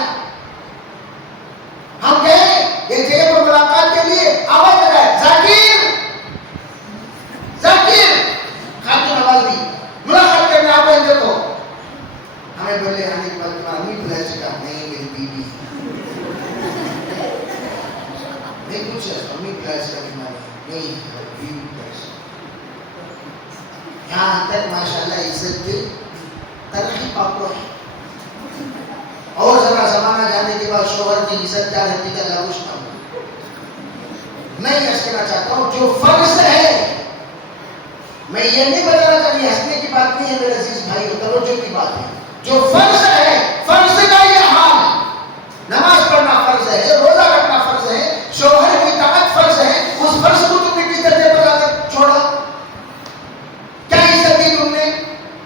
ہم گئے ایک جگہ پر ملاقات کے لیے, آواز لگائے ذاکر ذاکر, خاتون آواز دی, ملاقات کرنے آپ کو دیکھو. ہمیں بولے آنے کے بعد تمہارا امی بلائے چکا, نہیں میری بیوی, نہیں کچھ ہے امی بلائے چکا, نہیں بیوی بلائے. یہاں تک ماشاءاللہ عزت کے ترقی پاپو ہے. اور ذرا زمانہ جانے کے بعد شوہر کی عزت کیا رہتی ہے اللہ کچھ نہ ہو. میں یہ کہنا چاہتا ہوں جو فرض ہے, میں یہ نہیں بتانا چاہتا, یہ ہنسنے کی بات نہیں ہے میرے عزیز بھائی, توجہ کی بات ہے. جو فرض ہے, فرض کا یہ حال, نماز پڑھنا فرض ہے, روزہ رکھنا فرض ہے, شوہر کی اطاعت فرض ہے, اس فرض کو تم نے کس درجے پر لا کر چھوڑا؟ کیا عزت دی تم نے؟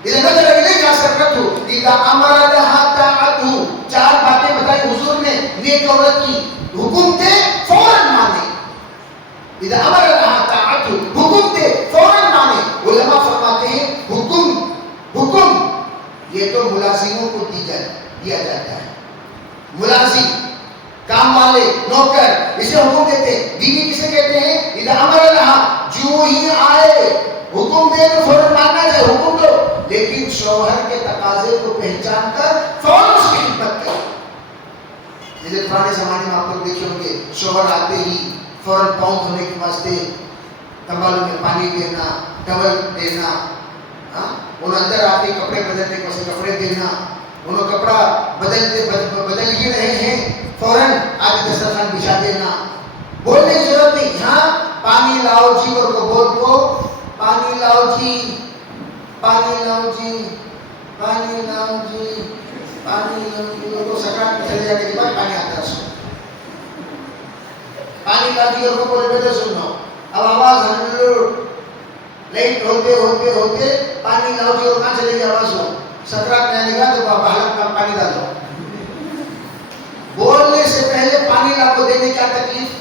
اذا نظر الیک سرته اذا امر لها طاعته, چار باتیں بتائی حضور نے نیک عورت کی, حکم دے فوراً مانے. اذا امر لها طاعته, حکم دے فوراً مانے. علماء فرماتے ہیں حکم یہ تو ملازموں کو دیا جاتا ہے. ملازم, کام والے, نوکر, اسے حکم دیتے. بیوی کسے کہتے ہیں؟ اذا امر لها, جو ہی آئے حکم دے تو فوراً ماننا چاہیے, حکم دو, لیکن شوہر کے تقاضے کو پہچان کر فوراً اس کی خدمت کرو. جیسے پرانے زمانے میں آپ لوگ دیکھے ہوں گے, شوہر آتے ہی فوراً پاؤں دھونے کے واسطے تمبالوں میں پانی دینا, ٹاول دینا, ان اندر آتے کپڑے بدلنے کے واسطے کپڑے دینا, انہوں کپڑا بدل ہی رہے ہیں فوراً آج دسترخوان بچھا دینا. بولنے کی ضرورت نہیں, ہاں پانی لاؤ جی, اور کو بول دو پانی لاؤ جی, پانی لاؤ جی, پانی لاؤ جی, پانی لاؤ جی. اور کو سکرات میں چلے جانے کے بعد پانی آتا ہے اس کو, پانی لاؤ جی, اور کو بولے بیٹے سنو, اب آواز لیٹ ہوتے ہوتے ہوتے پانی لاؤ جی, اور کہاں چلے گی آواز ہو, سکرات میں آنے گا تو باہر میں پانی ڈالو. بولنے سے پہلے پانی لا کو دینے کیا تکلیف؟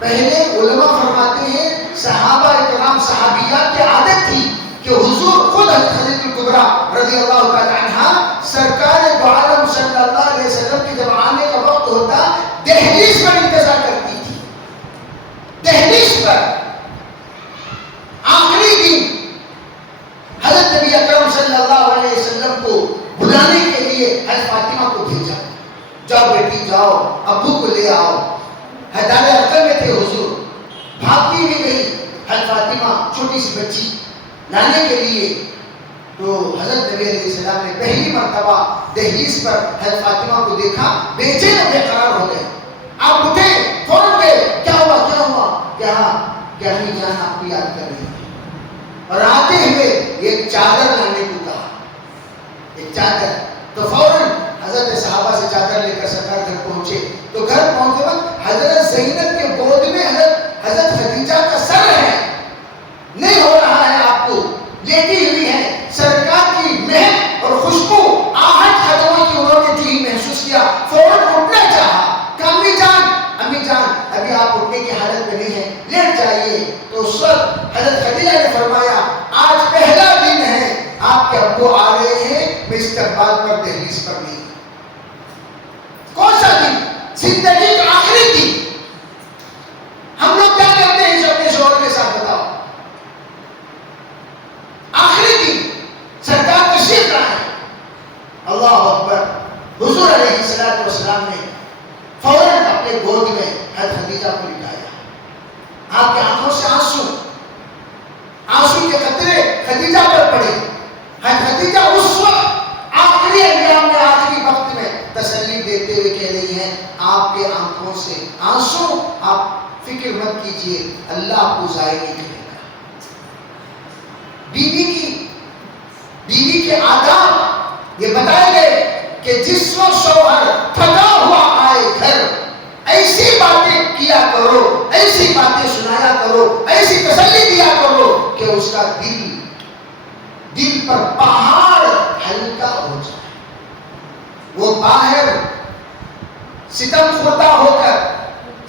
پہلے علماء فرماتے ہیں صحابہ اکرام صحابیات کی عادت تھی کہ حضور خود حضرت الکبریٰ رضی اللہ تعالی عنہ سرکار دو عالم صلی اللہ علیہ وسلم کی جب آنے کا وقت ہوتا دہلیز پر انتظار کرتی تھی. دہلیز پر آخری دن حضرت نبی اکرم صلی اللہ علیہ وسلم کو بلانے کے لیے حضرت فاطمہ کو بھیجا, جاؤ بیٹی جاؤ, ابو کو لے آؤ. حیدر ارقم میں تھے حضور, بھاگتی بھی گئی حضرت فاطمہ چھوٹی سی بچی لانے کے لیے. تو حضرت نبی علیہ السلام نے پہلی مرتبہ دہلیز پر حضرت فاطمہ کو دیکھا, بے چین و بے قرار ہو گئے. آپ اٹھے فوراً گئے, کیا ہوا کیا ہوا, کہ امی جان آپ کو یاد کر رہی ہے. اور آتے ہوئے ایک چادر لانے کو کہا, ایک چادر. تو فوراً حضرت صحابہ سے چادر لے کر سرکار گھر پہنچے. تو گھر پہنچے وقت حضرت زینب کے گود میں حضرت خدیجہ کا سر ہے, نہیں ہو رہا ہے, آپ کو لیٹی ہوئی ہے. سرکار کی مہک اور خوشبو آہٹ قدموں کی انہوں نے جو ہی محسوس کیا, فوراً اٹھنا چاہا کہ امی جان ابھی آپ اٹھنے کی حالت میں نہیں ہے, لیٹ جائیے. تو اس وقت حضرت خدیجہ نے فرمایا آج پہلا دن ہے, آپ کے ابو آ رہے ہیں, میں استقبال پر دہلیز پر نہیں. کون سا دن؟ زندگی کا آخری دن. ہم لوگ کیا کرتے ہیں اپنے شوہر کے ساتھ بتاؤ؟ آخری دن سرکار تشریف لائے, اللہ اکبر, حضور علیہ السلام نے فوراً اپنے گود میں حضرت خدیجہ کو لٹایا. آپ کی آنکھوں سے آنسو کے قطرے خدیجہ پر پڑے. حضرت خدیجہ اس وقت آخری ایام میں, آخری وقت میں تسلی دیتے ہوئے کہہ رہی ہیں آپ کے آنکھوں سے آنسو, آپ فکر مت کیجئے, اللہ آپ کو ضائع نہیں کرے گا. بیوی کے آداب یہ بتائے گئے کہ جس وقت شوہر تھکا ہوا آئے گھر, ایسی باتیں کیا کرو, ایسی باتیں سنایا کرو, ایسی تسلی دیا کرو کہ اس کا دل پر پہاڑ ہلکا ہو جائے. وہ باہر ستم خوردہ ہو کر,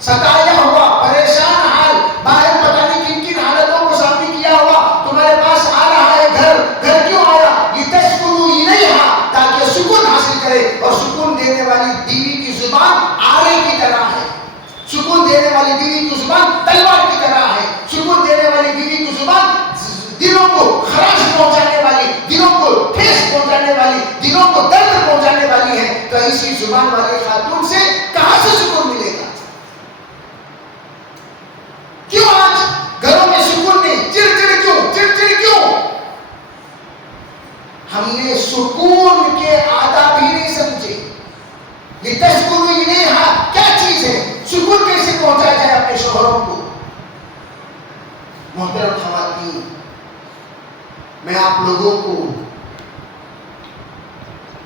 ستایا ہوا, پریشان حال, باہر پتہ نہیں کن کن حالتوں کو سامنے کیا ہوا, تمہارے پاس آ رہا ہے گھر کیوں آیا؟ لتسکنوا الیہا, تاکہ سکون حاصل کرے. اور سکون دینے والی بیوی کی زبان آرے کی طرح ہے, سکون دینے والی بیوی کی زبان تلوار کی طرح ہے, سکون دینے والی بیوی کی زبان دلوں کو خراش پہنچانے والی, دلوں کو ٹھیس پہنچانے والی, دلوں کو درد پہنچانے والی ہے. تو ایسی زبان والے خاتون سے کہاں سے سکون ملے گا؟ کیوں آج گھروں میں سکون نہیں؟ چڑچڑ کیوں لتسکنوا الیہا کیا چیز ہے؟ سکون کیسے پہنچایا جائے اپنے شوہروں کو؟ محترم خواتین، میں آپ لوگوں کو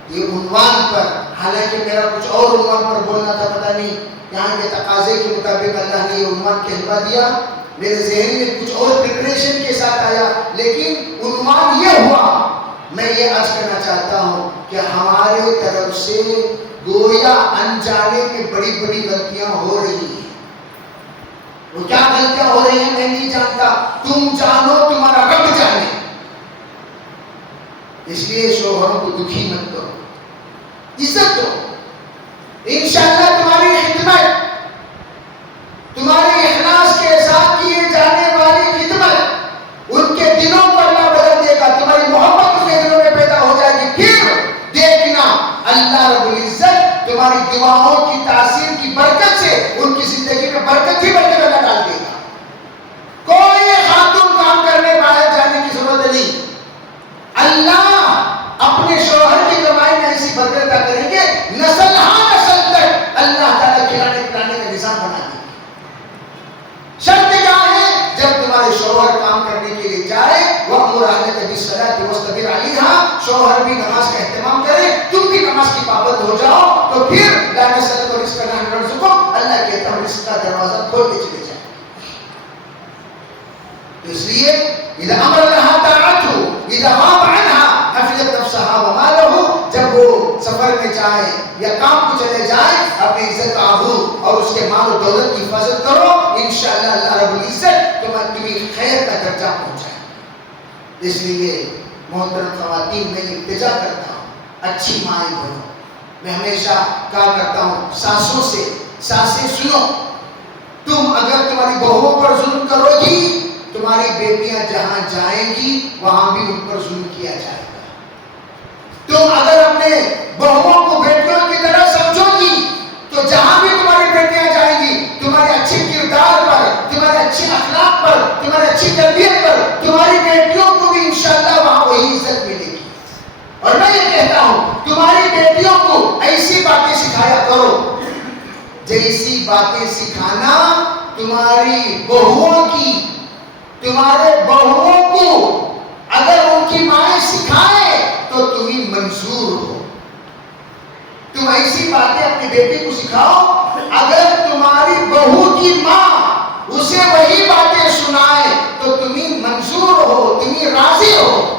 یہ عنوان پر، حالانکہ میرا کچھ اور عنوان پر بولنا تھا، پتہ نہیں یہاں کے تقاضے کے مطابق اللہ نے یہ عنوان کہلوا دیا، میرے ذہن میں کچھ اور پریپریشن کے ساتھ آیا، لیکن عنوان یہ ہوا۔ میں یہ عرض کرنا چاہتا ہوں کہ ہمارے طرف سے گویا انجانے میں بڑی بڑی غلطیاں ہو رہی ہیں۔ وہ کیا غلطیاں ہو رہی ہیں میں نہیں جانتا، تم جانو، تمہارا رب جانے۔ اس لیے شوہروں کو دکھی مت کرو، عزت دو۔ انشاءاللہ تمہاری خدمت، تمہارے اخلاص کے ساتھ کیے جانے والی خدمت، ان کے دلوں کو اللہ بدل دے گا، تمہاری محبت ان کے دلوں میں پیدا ہو جائے گی۔ پھر دیکھنا اللہ رب العزت تمہاری دعاؤں کی تاثیر کی برکت سے ان کی زندگی میں برکت ہی برکت اللہ ڈال دے گا۔ کوئی خاتون کام کرنے باہر جانے کی ضرورت نہیں، اللہ اپنے شوہر کی کمائی میں ایسی برکت عطا کریں گے، نسل ہاں نسل تک اللہ تعالیٰ کھلانے پلانے کا نظام بنا دے گا۔ شرط کیا ہے؟ جب تمہارے شوہر کام کرنے کے لیے جائے، وَأْمُرْ أَهْلَكَ بِالصَّلَاةِ وَاصْطَبِرْ عَلَيْهَا، شوہر بھی نماز کا اہتمام کرے، تم بھی نماز کی پابند ہو جاؤ، تو پھر لَا نَسْأَلُكَ رِزْقًا نَحْنُ نَرْزُقُكَ، اللہ کہتا ہے رزق کا دروازہ کھول کے چلے جائیں۔ اس لیے اذا امر لها طاعته اذا غاب عنها حفظت نفسها وماله، جب وہ سفر میں جائے یا کام کو چلے جائے، اپنی عزت آبرو اور اس کے مال و دولت کی حفاظت کرو، انشاءاللہ اللہ رب العزت تمہیں خیر کا درجہ پہنچائے۔ اس لیے محترم خواتین، میں التجا کرتا ہوں اچھی مائیں بنو۔ میں ہمیشہ کہا کرتا ہوں ساسوں سے، ساسیں سنو، تم اگر تمہاری بہوؤں پر ظلم کرو گی، تمہاری بیٹیاں جہاں جائیں گی وہاں بھی ان پر ظلم کیا جائے گا۔ تم اگر اپنے بہوؤں کو بیٹیوں کی طرح سمجھو گی تو جہاں بھی تمہاری بیٹیاں جائیں گی، تمہارے اچھے کردار پر، تمہارے اچھے اخلاق پر، تمہاری اچھی تربیت پر، تمہاری بیٹیوں کو بھی انشاءاللہ وہاں وہی عزت ملے گی۔ اور میں یہ کہتا ہوں تمہاری بیٹیوں کو ایسی باتیں سکھایا کرو جیسی باتیں سکھانا تمہاری بہوؤں کی، تمہارے بہوؤں کو اگر ان کی مائیں سکھائیں تو تمہیں منظور ہو۔ تم ایسی باتیں اپنی بیٹی کو سکھاؤ، اگر تمہاری بہو کی ماں اسے وہی باتیں سنائے تو تمہیں منظور ہو، تمہیں راضی ہو۔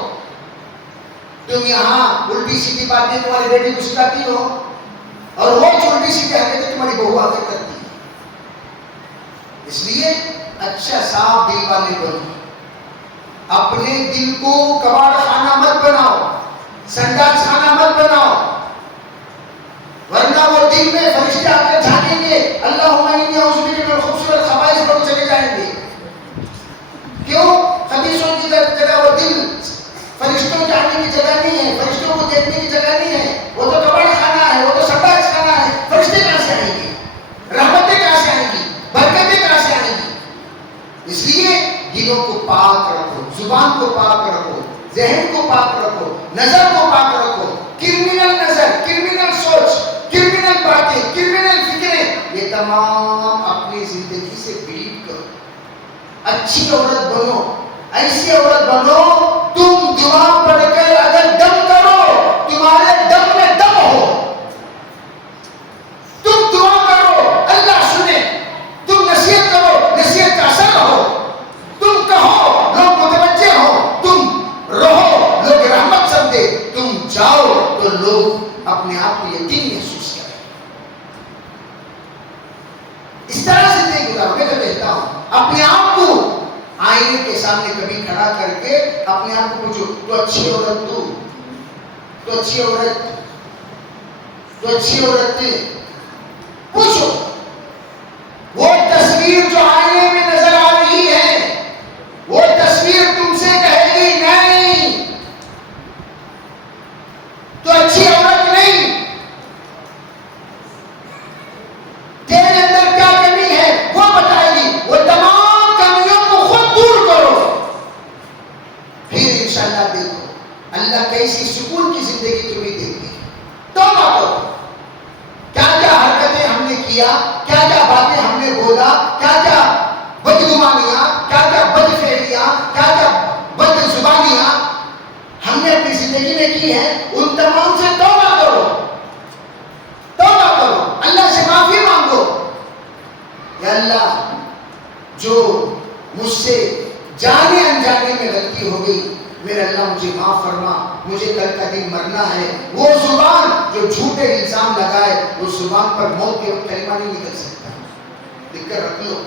تم یہاں الٹی سیدھی باتیں تمہاری بیٹی کو سکھاتی ہو اور وہ جو الٹی سیدھی حرکتیں تمہاری بہو آ کے کرتی ہے۔ اس لیے اچھا صاف دل والے بنو، اپنے دل کو کباڑ خانہ مت بناؤ، سنڈاس خانہ مت بناؤ، ورنہ وہ دل میں فرشتے آ کر جھانکیں گے، اللہم انی اعوذ بک من الخبث والخبائث پر چلے جائیں گے۔ کیوں؟ خبیثوں کی جگہ وہ دل فرشتوں کے آنے کی جگہ نہیں ہے، فرشتوں کو دیکھنے کی جگہ نہیں ہے، وہ تو کباڑ خانہ ہے، وہ تو سنڈاس خانہ ہے۔ فرشتے کہاں سے آئیں گے؟ رحمتیں کہاں سے آئیں گی؟ برکتیں کہاں سے آئیں گی؟ اس لیے دلوں کو پاک رکھو، زبان کو پاک رکھو، ذہن کو پاک رکھو، نظر کو پاک رکھو۔ کرمینل نظر، کرمینل سوچ، کرمینل باتیں، کرمینل فکریں، یہ تمام اپنی زندگی سے ڈیلیٹ کرو۔ اچھی عورت بنو، ایسی عورت بنو تم دعا پڑھ کر اگر دم کرو تمہارے دم میں دم ہو۔ تم دعا کرو اللہ سنے، تم نصیحت کرو نصیحت کا اثر ہو، تم کہو لوگ متوجہ ہو، تم رہو لوگ رحمت سمجھے، تم جاؤ تو لوگ اپنے آپ کو یقین محسوس کریں۔ اس طرح زندگی گزارو۔ میں تو کہتا ہوں اپنے آپ کو آئینے کے سامنے کبھی کھڑا کر کے اپنے آپ کو پوچھو تو اچھی عورت تو اچھی عورت، تو اچھی عورت پوچھو۔ وہ تصویر جو آئینے میں نظر آ رہی ہے وہ تصویر تم سے کہے گی نہیں تو اچھی عورت نہیں۔ تیرے اندر کیا کمی ہے وہ بتائے گی، وہ تمام کمیوں کو خود دور کرو، پھر انشاءاللہ دیکھو اللہ کیسی سکون کی زندگی تمہیں دے گی۔ توبہ کرو، کیا کیا، کیا کیا باتیں ہم نے بولا، کیا کیا بدگمانیاں، کیا کیا بد فعلیاں، کیا کیا بد زبانیاں ہم نے اپنی زندگی میں کی ہیں، ان تمام سے توبہ کرو، توبہ کرو، اللہ سے معافی مانگو. یا اللہ جو مجھ سے جانے انجانے میں غلطی ہو گئی، میرے اللہ مجھے معاف فرما، مجھے کل کا دن مرنا ہے. وہ زبان جو جھوٹے الزام لگائے، اس زبان پر موت کے وقت کلمہ نہیں نکل سکتا. لکھ کر رکھ لو.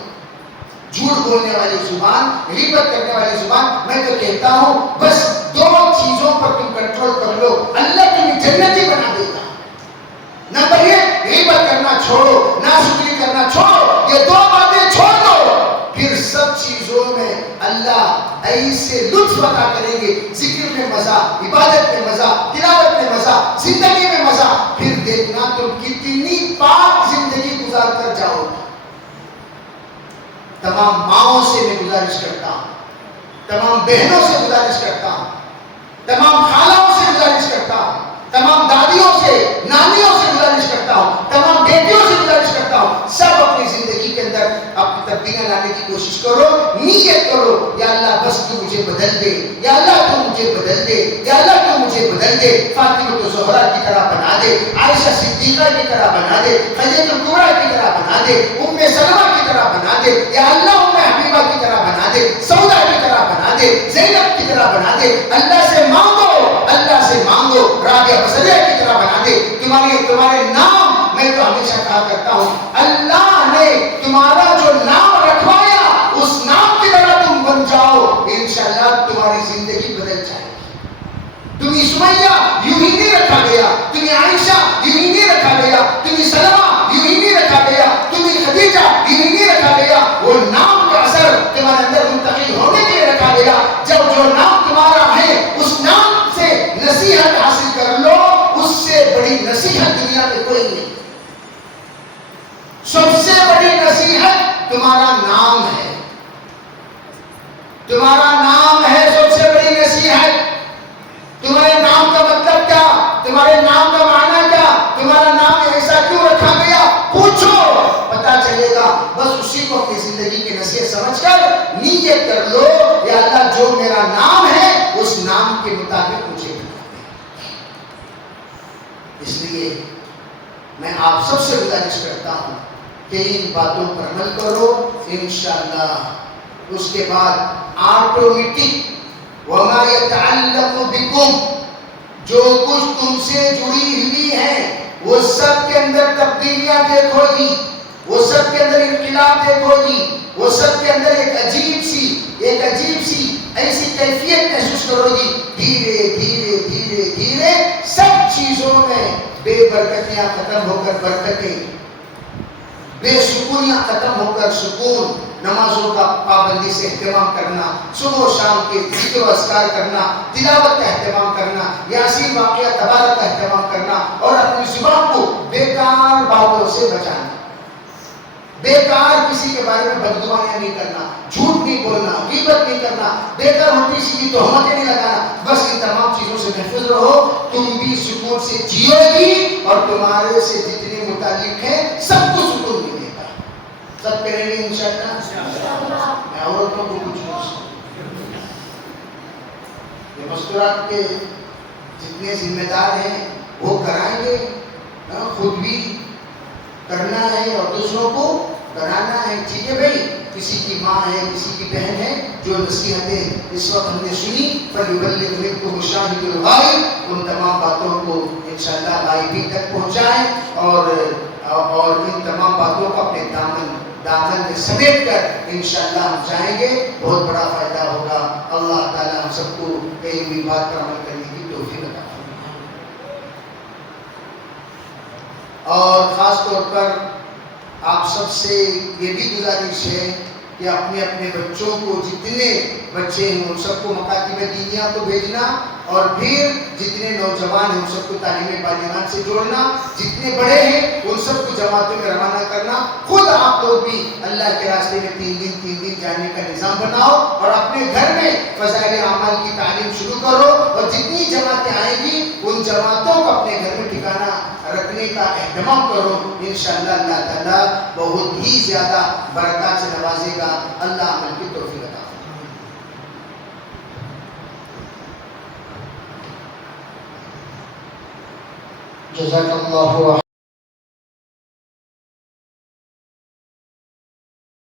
جھوٹ بولنے والی زبان، غیبت کرنے والی زبان، میں تو کہتا ہوں بس دو چیزوں پر تم کنٹرول کر لو، اللہ تمہیں جنتی بنا دے گا. نمبر ایک، غیبت کرنا چھوڑو، ناشکری کرنا چھوڑو، یہ دو باتیں چھوڑ دو، پھر سب چیزوں میں اللہ ایسے لطف عطا کریں گے. ذکر میں مزہ، عبادت میں مزہ، تلاوت میں مزہ، زندگی میں مزہ. پھر دیکھنا تم کتنی پاک زندگی گزار کر جاؤ. تمام ماؤں سے میں گزارش کرتا ہوں، تمام بہنوں سے گزارش کرتا ہوں، تمام خالوں سے گزارش کرتا ہوں، تمام دادیوں سے، نانیوں سے گزارش کرتا ہوں، تمام بیٹیوں سے گزارش کرتا ہوں، سب اپنی زندگی کے اندر اپنی تبدیلیاں لانے کی کوشش کرو. نیت کرو یا اللہ بس تو مجھے بدل دے، یا اللہ تو مجھے بدل دے، یا اللہ تو مجھے بدل دے. فاطمہ زہرا کی طرح بنا دے، عائشہ صدیقہ کی طرح بنا دے، خدیجہ کبریٰ کی طرح بنا دے، ام سلمہ کی طرح بنا دے، یا اللہ ام حبیبہ کی طرح بنا دے، سودا کی طرح بنا دے، زینب کی طرح بنا دے. اللہ سے مانگو، اللہ سے مانگو، رابعہ بصریہ کی طرح بنا دے. تمہارے نام، میں تو ہمیشہ کہا کرتا ہوں اللہ نے تمہارا جو نام رکھوایا اس نام کی طرح تم بن جاؤ، انشاءاللہ تمہاری زندگی بدل جائے گی. تمہیں سمیہ یوں ہی نہیں رکھا گیا، تمہیں عائشہ یوں ہی نہیں رکھا گیا، تمہیں سلمہ یوں ہی نہیں رکھا گیا، تمہیں خدیجہ یوں ہی نہیں رکھا گیا. وہ نام کا اثر تمہارے اندر منتقل ہونے کے لیے رکھا گیا. جب جو نام تمہارا ہے اس نام سے نصیحت حاصل کر لو، اس سے بڑی نصیحت دنیا میں کوئی نہیں. سب سے بڑی نصیحت تمہارا نام ہے، تمہارا نام ہے سب سے بڑی نصیحت. تمہارے نام کا مطلب کیا، تمہارے نام کا معنی کیا، تمہارا نام ایسا کیوں رکھا گیا، پوچھو، پتا چلے گا. بس اسی کو اپنی زندگی کی نصیحت سمجھ کر نیت کر لو یا اللہ جو میرا نام ہے اس نام کے مطابق مجھے بنا دے. اس لیے میں آپ سب سے گزارش کرتا ہوں کہ ان باتوں پر عمل کرو، انشاءاللہ اس کے بعد آٹومیٹک وما یتعلق بکم، جو کچھ تم سے جڑی ہوئی ہے وہ سب کے اندر تبدیلیاں دیکھو گی، وہ سب کے اندر انقلاب دیکھو گی، وہ سب کے اندر ایک عجیب سی ایسی کیفیت محسوس کرو گی. دھیرے دھیرے دھیرے دھیرے سب چیزوں میں بے برکتیاں ختم ہو کر برکتیں، بے سکونیاں ختم ہو کر سکون. نمازوں کا پابندی سے اہتمام کرنا، صبح و شام کے ذکر و اذکار کرنا، تلاوت کا اہتمام کرنا، یاسین واقعہ تبارک کا اہتمام کرنا، اور اپنی زبان کو بیکار باتوں سے بچانا. بیکار کسی کے بارے میں بدگمانیاں نہیں کرنا، جھوٹ نہیں بولنا، غیبت نہیں کرنا، بیکار الٹی سیدھی تہمتیں نہیں لگانا. بس ان تمام چیزوں سے محفوظ رہو، تم بھی سکون سے جیو گی اور تمہارے سے جتنے متعلق ہیں سب کو سکون ملے گا. سب کریں گے انشاءاللہ. میں عورتوں کو کچھ یہ مستورات کے جتنے ذمہ دار ہیں وہ کرائیں گے، خود بھی کرنا ہے اور دوسروں کو کرانا ہے. ٹھیک ہے بھائی، کسی کی ماں ہے، کسی کی بہن ہے، جو نصیحتیں اس وقت ہم نے سنی فَلْيُبَلِّغْ مِنْكُمُ الشَّاهِدُ الْغَائِبُ، ان تمام باتوں کو انشاءاللہ غائبین تک پہنچائیں اور ان تمام باتوں کو اپنے دامن میں سمیٹ کر انشاءاللہ ہم جائیں گے. بہت بڑا فائدہ ہوگا. اللہ تعالی ہم سب کو کئی ہوئی بات پر عمل کرنے کی توفیق عطا فرمائے. اور خاص طور پر آپ سب سے یہ بھی گزارش ہے کہ اپنے اپنے بچوں کو، جتنے بچے ہیں ان سب کو مکاتب دینیہ کو بھیجنا، اور پھر جتنے نوجوان ہیں ان سب کو تعلیم بالیغان سے جوڑنا، جتنے بڑے ہیں ان سب کو جماعتوں میں روانہ کرنا. خود آپ لوگ بھی اللہ کے راستے میں 3 دن جانے کا نظام بناؤ اور اپنے گھر میں فضائل اعمال کی تعلیم شروع کرو، اور جتنی جماعتیں آئیں گی ان جماعتوں کو اپنے گھر میں ٹھکانہ رکھنے کا اہتمام جمع کرو، انشاءاللہ اللہ تعالیٰ بہت ہی زیادہ برکات سے نوازے گا. اللہ عمل کی توفیق عطا فرمائے. جزاک اللہ